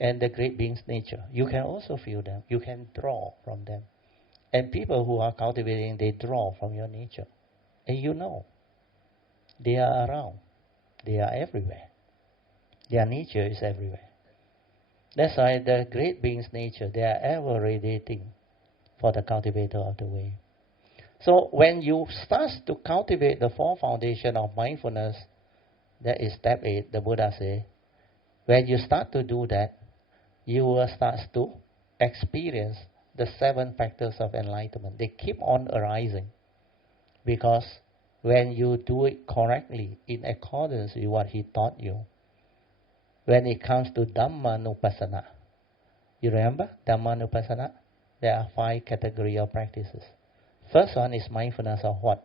and the great beings' nature. You can also feel them. You can draw from them. And people who are cultivating, they draw from your nature. And you know, they are around. They are everywhere. Their nature is everywhere. That's why the great beings' nature, they are ever radiating for the cultivator of the way. So when you start to cultivate the 4 foundation of mindfulness, that is step 8, the Buddha says, when you start to do that, you will start to experience the 7 factors of enlightenment. They keep on arising because when you do it correctly in accordance with what he taught you, when it comes to Dhamma-nupassana, you remember Dhamma-nupassana? There are 5 categories of practices. First one is mindfulness of what?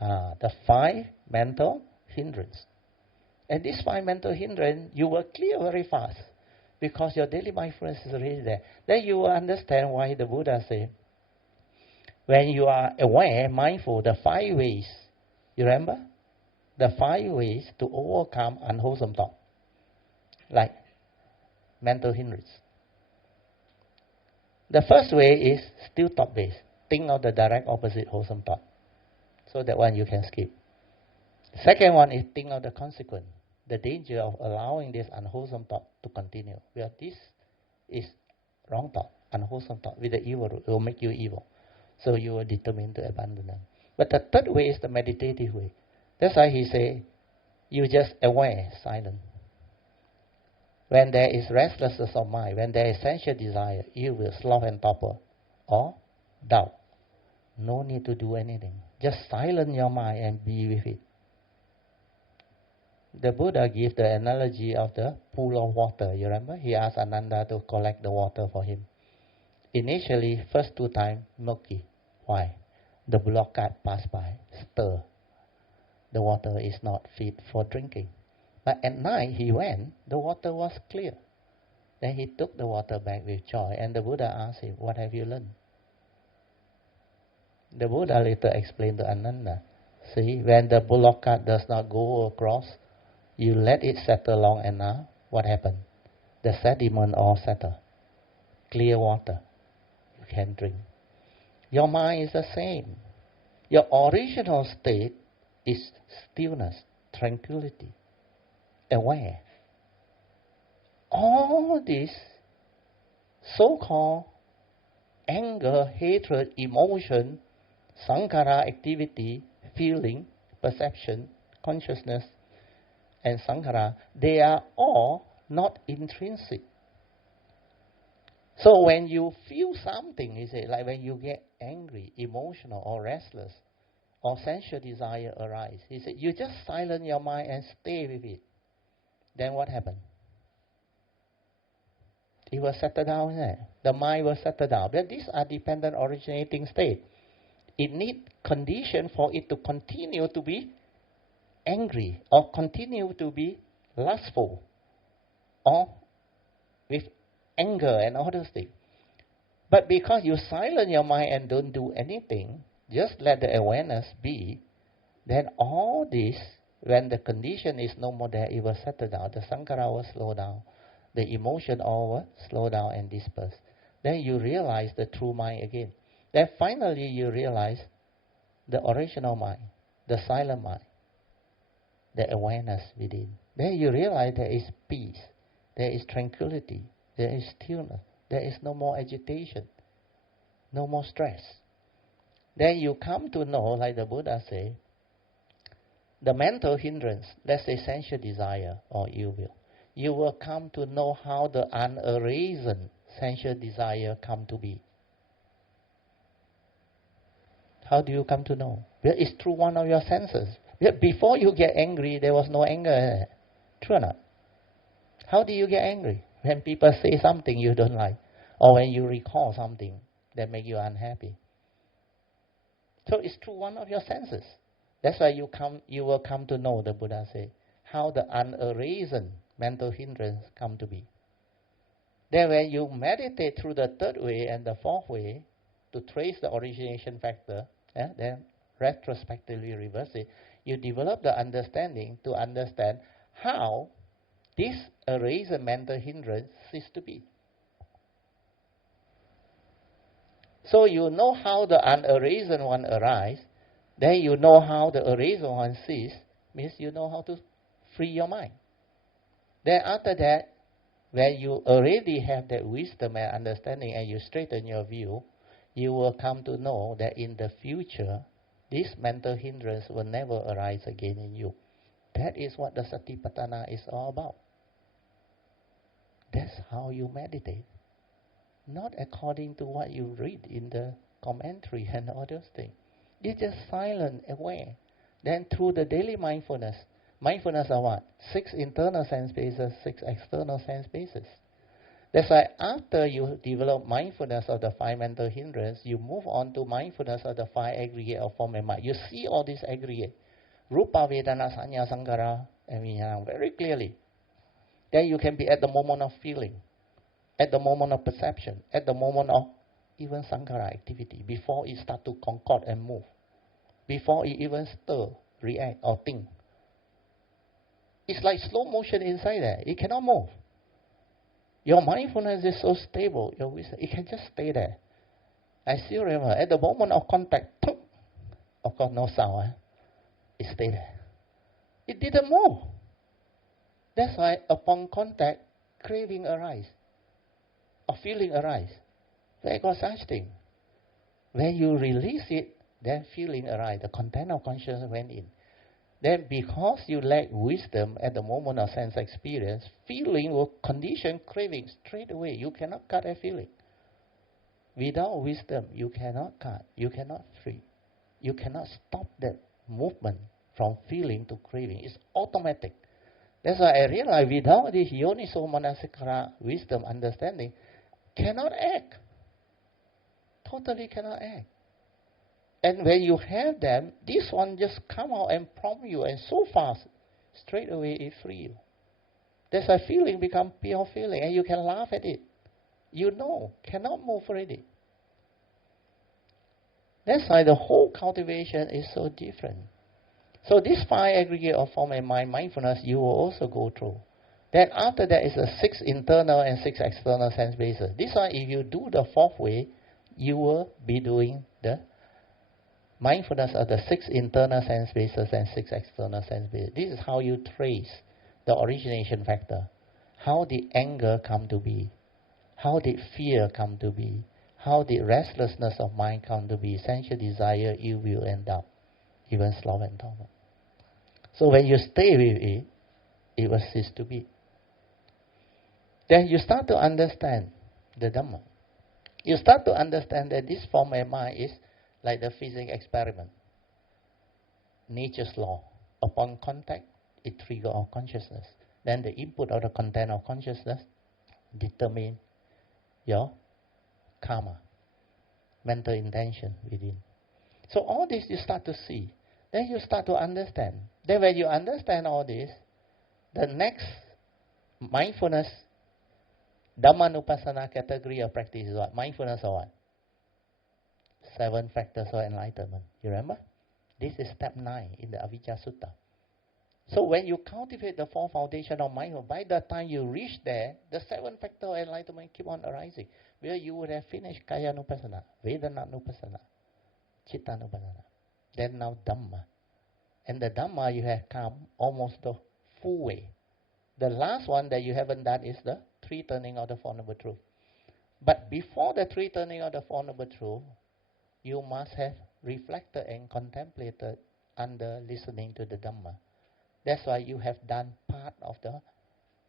The 5 mental hindrance. And these 5 mental hindrance, you will clear very fast because your daily mindfulness is already there. Then you will understand why the Buddha said, when you are aware, mindful, the 5 ways, you remember? The 5 ways to overcome unwholesome thought, like mental hindrance. The first way is still thought-based. Think of the direct opposite wholesome thought. So that one you can skip. Second one is think of the consequence, the danger of allowing this unwholesome thought to continue. Well, this is wrong thought, unwholesome thought with the evil root. It will make you evil. So you are determined to abandon them. But the third way is the meditative way. That's why he say, you just aware, silent. When there is restlessness of mind, when there is sensual desire, evil, sloth and torpor, or doubt, no need to do anything. Just silence your mind and be with it. The Buddha gave the analogy of the pool of water. You remember? He asked Ananda to collect the water for him. Initially, first 2 times, milky. Why? The blockade passed by, stir. The water is not fit for drinking. But at night he went, the water was clear. Then he took the water back with joy, and the Buddha asked him, what have you learned? The Buddha later explained to Ananda, see, when the blockade does not go across, you let it settle long enough, what happened? The sediment all settle. Clear water. You can drink. Your mind is the same. Your original state is stillness, tranquility, aware. All this so-called anger, hatred, emotion, sankhara activity, feeling, perception, consciousness, and sankhara, they are all not intrinsic. So when you feel something, you say, like when you get angry, emotional, or restless, or sensual desire arise, he said, you just silence your mind and stay with it. Then what happens? It will settle down there. The mind will settle down. But these are dependent originating states. It needs condition for it to continue to be angry or continue to be lustful or with anger and all those things. But because you silence your mind and don't do anything, just let the awareness be, then all this, when the condition is no more there, it will settle down. The sankhara will slow down. The emotion all will slow down and disperse. Then you realize the true mind again. Then finally you realize the original mind, the silent mind, the awareness within. Then you realize there is peace, there is tranquility, there is stillness, there is no more agitation, no more stress. Then you come to know, like the Buddha said, the mental hindrance, let's say sensual desire or ill will, you will come to know how the unarisen sensual desire come to be. How do you come to know? Well, it's through one of your senses. Before you get angry, there was no anger. True or not? How do you get angry? When people say something you don't like, or when you recall something that make you unhappy. So it's through one of your senses. That's why you will come to know, the Buddha said, how the unarisen mental hindrance come to be. Then when you meditate through the third way and the fourth way to trace the origination factor, then retrospectively reverse it, you develop the understanding to understand how this arisen mental hindrance ceases to be. So you know how the unarisen one arises, then you know how the arisen one ceases, means you know how to free your mind. Then after that, when you already have that wisdom and understanding and you straighten your view, you will come to know that in the future, this mental hindrance will never arise again in you. That is what the Satipatthana is all about. That's how you meditate. Not according to what you read in the commentary and all those things. You're just silent, aware. Then through the daily mindfulness, mindfulness are what? 6 internal sense bases, 6 external sense bases. That's why after you develop mindfulness of the 5 mental hindrance, you move on to mindfulness of the 5 aggregate of form and mind. You see all these aggregate. Rupa, Vedana, Sanya, Sankhara, and Vijnana very clearly. Then you can be at the moment of feeling, at the moment of perception, at the moment of even Sankhara activity, before it starts to concord and move, before it even stir, react, or think. It's like slow motion inside there. It cannot move. Your mindfulness is so stable, your wisdom, it can just stay there. I still remember, at the moment of contact, of course no sound, it stayed there. It didn't move. That's why upon contact, craving arise, or feeling arise. There got such thing. When you release it, then feeling arise. The content of consciousness went in. Then because you lack wisdom at the moment of sense experience, feeling will condition craving straight away. You cannot cut a feeling. Without wisdom, you cannot cut. You cannot free. You cannot stop that movement from feeling to craving. It's automatic. That's why I realize without this yoniso manasikara wisdom understanding, cannot act. Totally cannot act. And when you have them, this one just come out and prompt you, and so fast, straight away it free you. That's why feeling become pure feeling, and you can laugh at it. You know, cannot move already. That's why the whole cultivation is so different. So this 5 aggregate of form and mind mindfulness, you will also go through. Then after that is a 6 internal and 6 external sense bases. This one, if you do the 4th way, you will be doing the Mindfulness are the 6 internal sense bases and 6 external sense bases. This is how you trace the origination factor. How did anger come to be? How did fear come to be? How did restlessness of mind come to be? Sensual desire, ill will, and doubt, even sloth and torment. So when you stay with it, it will cease to be. Then you start to understand the Dhamma. You start to understand that this form of mind is like the physics experiment. Nature's law. Upon contact, it triggers our consciousness. Then the input of the content of consciousness determine your karma, mental intention within. So all this you start to see. Then you start to understand. Then when you understand all this, the next mindfulness, Dhammanupassana category of practice is what? Mindfulness or what? 7 factors of enlightenment. You remember? This is step 9 in the Avijja Sutta. So when you cultivate the 4 foundation of mindfulness, by the time you reach there, the 7 factors of enlightenment keep on arising. Where you would have finished Kaya-nupassana, Vedana-nupassana, Chitta-nupassana. Then now Dhamma. And the Dhamma you have come almost the full way. The last one that you haven't done is the 3 turning of the Four Noble Truths. But before the 3 turning of the Four Noble Truths, you must have reflected and contemplated under listening to the Dhamma. That's why you have done part of the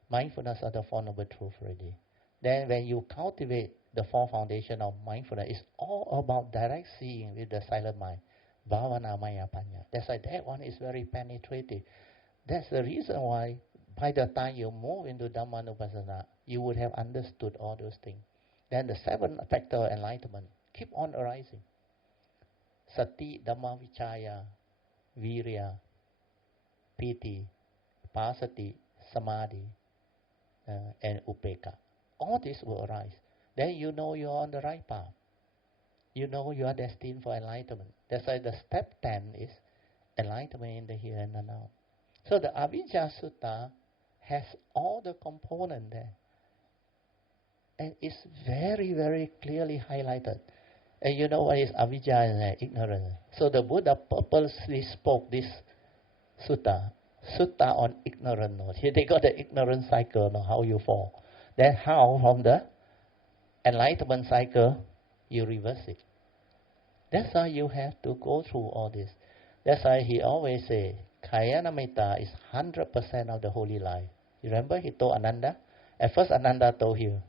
mindfulness of the Four Noble Truths already. Then when you cultivate the 4 foundation of mindfulness, it's all about direct seeing with the silent mind. Bhavana Maya Panya. That's why that one is very penetrative. That's the reason why by the time you move into Dhammanupassana, you would have understood all those things. Then the 7 factors of enlightenment keep on arising. Sati, Dhamma Vichaya, Virya, Piti, Pasati, Samadhi, and Upeka. All this will arise. Then you know you are on the right path. You know you are destined for enlightenment. That's why the step 10 is enlightenment in the here and the now. So the Avijja Sutta has all the components there. And it's very, very clearly highlighted. And you know what is Avijja and ignorance? So the Buddha purposely spoke this sutta on ignorance. They got the ignorance cycle, how you fall. Then how from the enlightenment cycle, you reverse it. That's why you have to go through all this. That's why he always say, Kayanamitta is 100% of the holy life. You remember he told Ananda? At first Ananda told him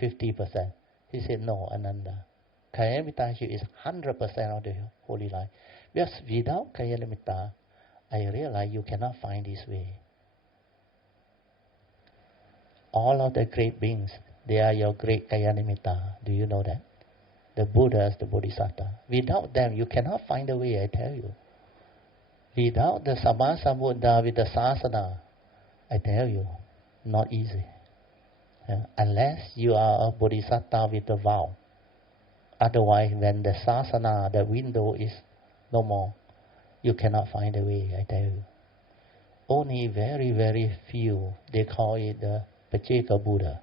50%. He said, no, Ananda. Kayanamitta is 100% of the holy life. Because without Kayanamitta, I realize you cannot find this way. All of the great beings, they are your great Kayanamitta. Do you know that? The Buddhas, the Bodhisattvas. Without them, you cannot find a way, I tell you. Without the Sammasambuddha with the Sasana, I tell you, not easy. Unless you are a Bodhisattva with a vow. Otherwise, when the Sasana, the window is no more, you cannot find a way, I tell you. Only very, very few, they call it the Pacceka Buddha.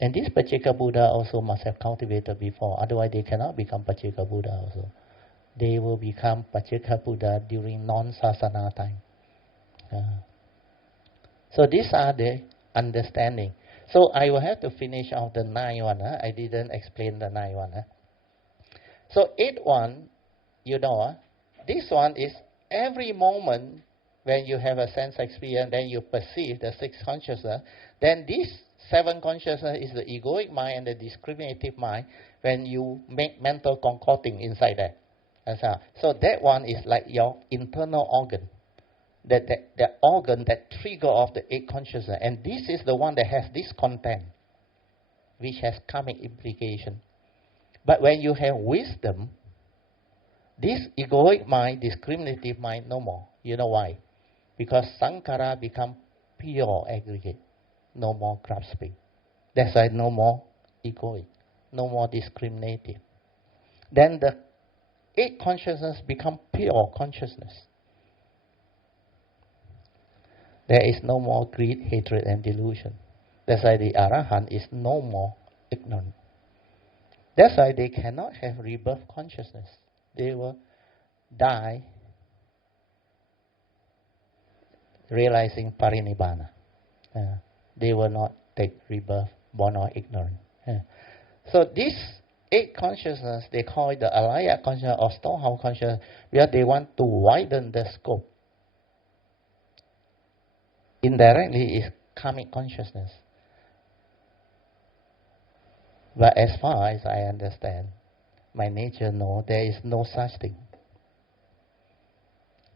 And this Pacceka Buddha also must have cultivated before, otherwise they cannot become Pacceka Buddha also. They will become Pacceka Buddha during non-sasana time. So these are the understanding. So I will have to finish off the 9 one. I didn't explain the 9 one. So 8 one, you know, this one is every moment when you have a sense experience, then you perceive the 6 consciousness, then this 7 consciousness is the egoic mind and the discriminative mind when you make mental concocting inside that. So that one is like your internal organ. The organ that trigger off the 8 consciousness. And this is the one that has this content, which has karmic implication. But when you have wisdom, this egoic mind, discriminative mind, no more. You know why? Because sankhara become pure aggregate. No more grasping. That's why no more egoic. No more discriminative. Then the 8 consciousness become pure consciousness. There is no more greed, hatred, and delusion. That's why the Arahant is no more ignorant. That's why they cannot have rebirth consciousness. They will die realizing parinibbana. They will not take rebirth, born or ignorant. So this 8 consciousness, they call it the alaya consciousness or Storehouse consciousness, where they want to widen the scope. Indirectly is karmic consciousness. But as far as I understand, my nature knows there is no such thing.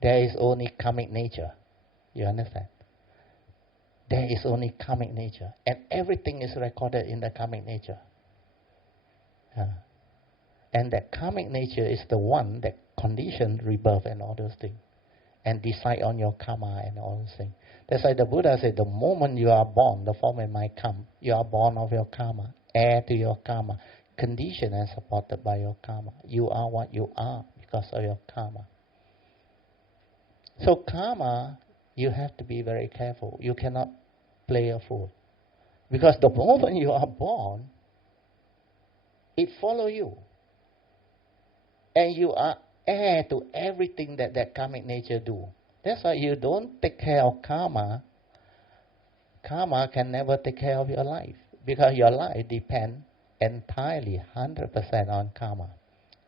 There is only karmic nature. You understand? There is only karmic nature. And everything is recorded in the karmic nature. And that karmic nature is the one that conditions rebirth and all those things. And decide on your karma and all those things. That's why the Buddha said, the moment you are born, the form and mind come. You are born of your karma, heir to your karma, conditioned and supported by your karma. You are what you are because of your karma. So karma, you have to be very careful. You cannot play a fool. Because the moment you are born, it follows you. And you are heir to everything that karmic nature do. That's why you don't take care of karma. Karma can never take care of your life. Because your life depends entirely, 100% on karma.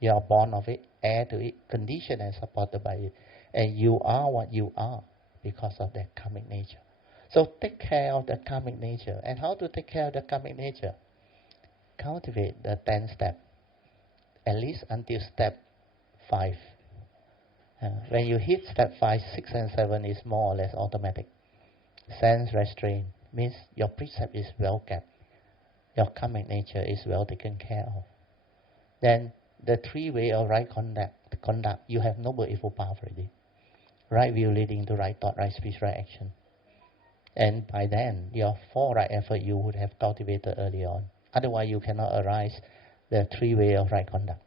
You are born of it, heir to it, conditioned and supported by it. And you are what you are because of that karmic nature. So take care of the karmic nature. And how to take care of the karmic nature? Cultivate the 10 steps. At least until step 5. When you hit step 5, 6 and 7 is more or less automatic. Sense restraint means your precept is well kept. Your karmic nature is well taken care of. Then the 3 way of right conduct, you have noble evil path already. Right view leading to right thought, right speech, right action. And by then, your 4 right effort you would have cultivated early on. Otherwise, you cannot arise the 3 way of right conduct.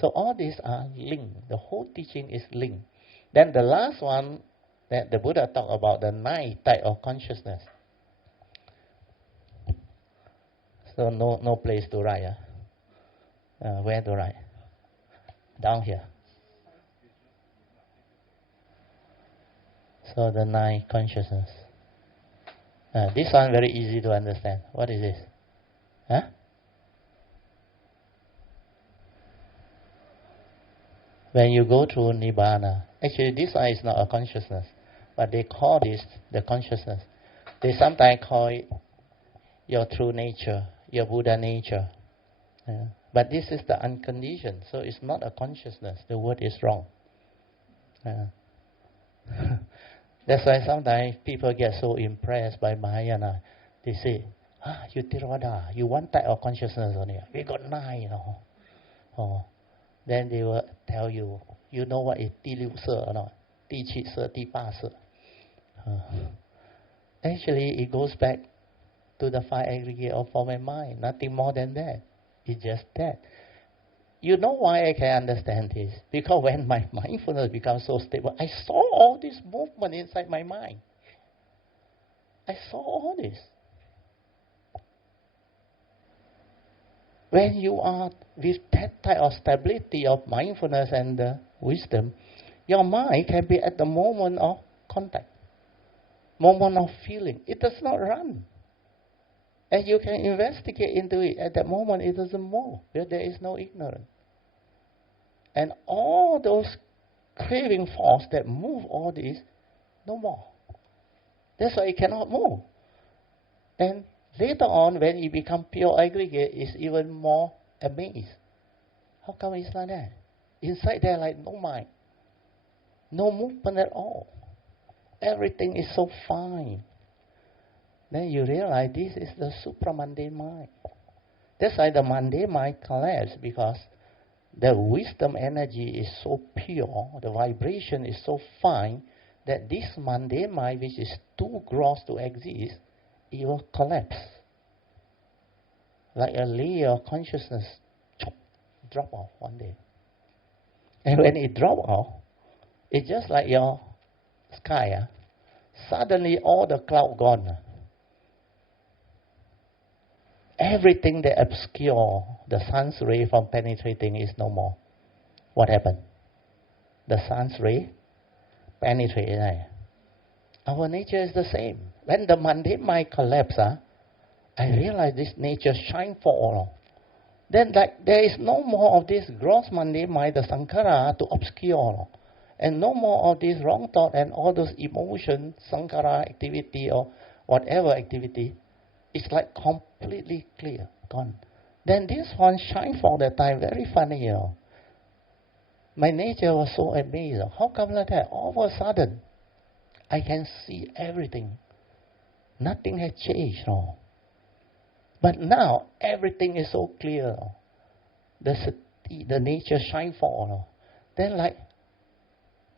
So all these are linked. The whole teaching is linked. Then the last one that the Buddha talked about, the 9 type of consciousness. So no place to write. Where to write? Down here. So the 9 consciousness. This one very easy to understand. What is this? When you go through Nibbana, actually this one is not a consciousness, but they call this the consciousness. They sometimes call it your true nature, your Buddha nature. But this is the unconditioned, so it's not a consciousness. The word is wrong. That's why sometimes people get so impressed by Mahayana. They say, you Theravada, you one type of consciousness only. We got 9, Then they will tell you, you know what is 第6色 or not? 第7色, 第8色. Actually, it goes back to the 5 aggregate of form and mind. Nothing more than that. It's just that. You know why I can understand this? Because when my mindfulness becomes so stable, I saw all this movement inside my mind. I saw all this. When you are with that type of stability of mindfulness and wisdom, your mind can be at the moment of contact, moment of feeling. It does not run. And you can investigate into it. At that moment, it doesn't move. There is no ignorance. And all those craving force that move all this, no more. That's why it cannot move. And later on, when it becomes pure aggregate, it's even more amazed. How come it's like that? Inside there, like no mind. No movement at all. Everything is so fine. Then you realize this is the supramundane mind. That's why the mundane mind collapses, because the wisdom energy is so pure, the vibration is so fine, that this mundane mind, which is too gross to exist, it will collapse. Like a layer of consciousness, drop off one day. And when it drop off, it's just like your sky. Suddenly all the cloud gone. Everything that obscure the sun's ray from penetrating is no more. What happened? the sun's ray penetrate in. Our nature is the same. When the mundane mind collapses, I realize this nature shine for all. Then there is no more of this gross mundane mind, the sankhara, to obscure. And no more of this wrong thought and all those emotions, sankhara activity or whatever activity. It's like completely clear, gone. Then this one shine for the time, very funny, My nature was so amazed. How come like that? All of a sudden, I can see everything. Nothing has changed, But now, everything is so clear. The nature shine for. Then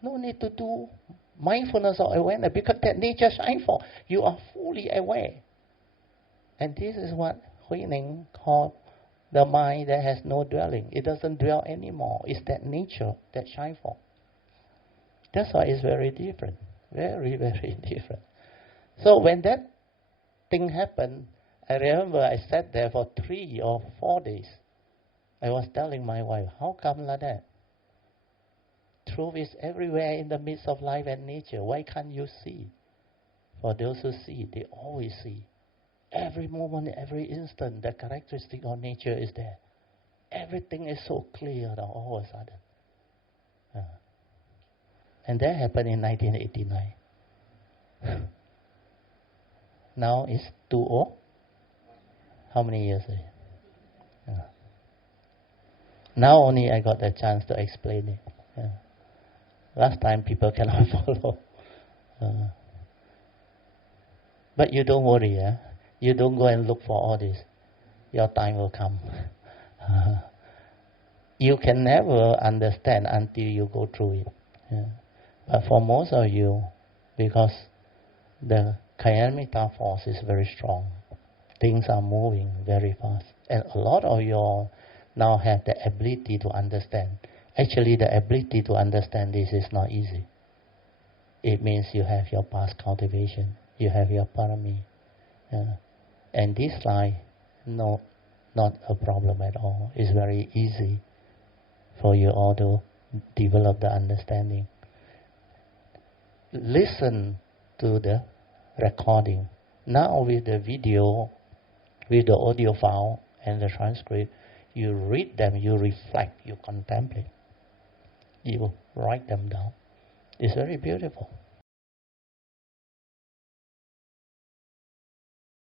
no need to do mindfulness or awareness because that nature shine for. You are fully aware. And this is what Huining called the mind that has no dwelling. It doesn't dwell anymore. It's that nature that shine for. That's why it's very different. Very, very different. So when that thing happened, I remember I sat there for 3 or 4 days. I was telling my wife, how come like that? Truth is everywhere in the midst of life and nature. Why can't you see? For those who see, they always see. Every moment, every instant, the characteristic of nature is there. Everything is so clear now, all of a sudden. And that happened in 1989. Now it's 20. How many years? Now only I got the chance to explain it. Last time people cannot follow. But you don't worry. You don't go and look for all this. Your time will come. You can never understand until you go through it. But for most of you, because the Kayamita force is very strong, things are moving very fast. And a lot of you now have the ability to understand. Actually, the ability to understand this is not easy. It means you have your past cultivation, you have your parami. And this life, no, not a problem at all. It's very easy for you all to develop the understanding. Listen to the recording. Now with the video, with the audio file and the transcript, you read them, you reflect, you contemplate. You write them down. It's very beautiful.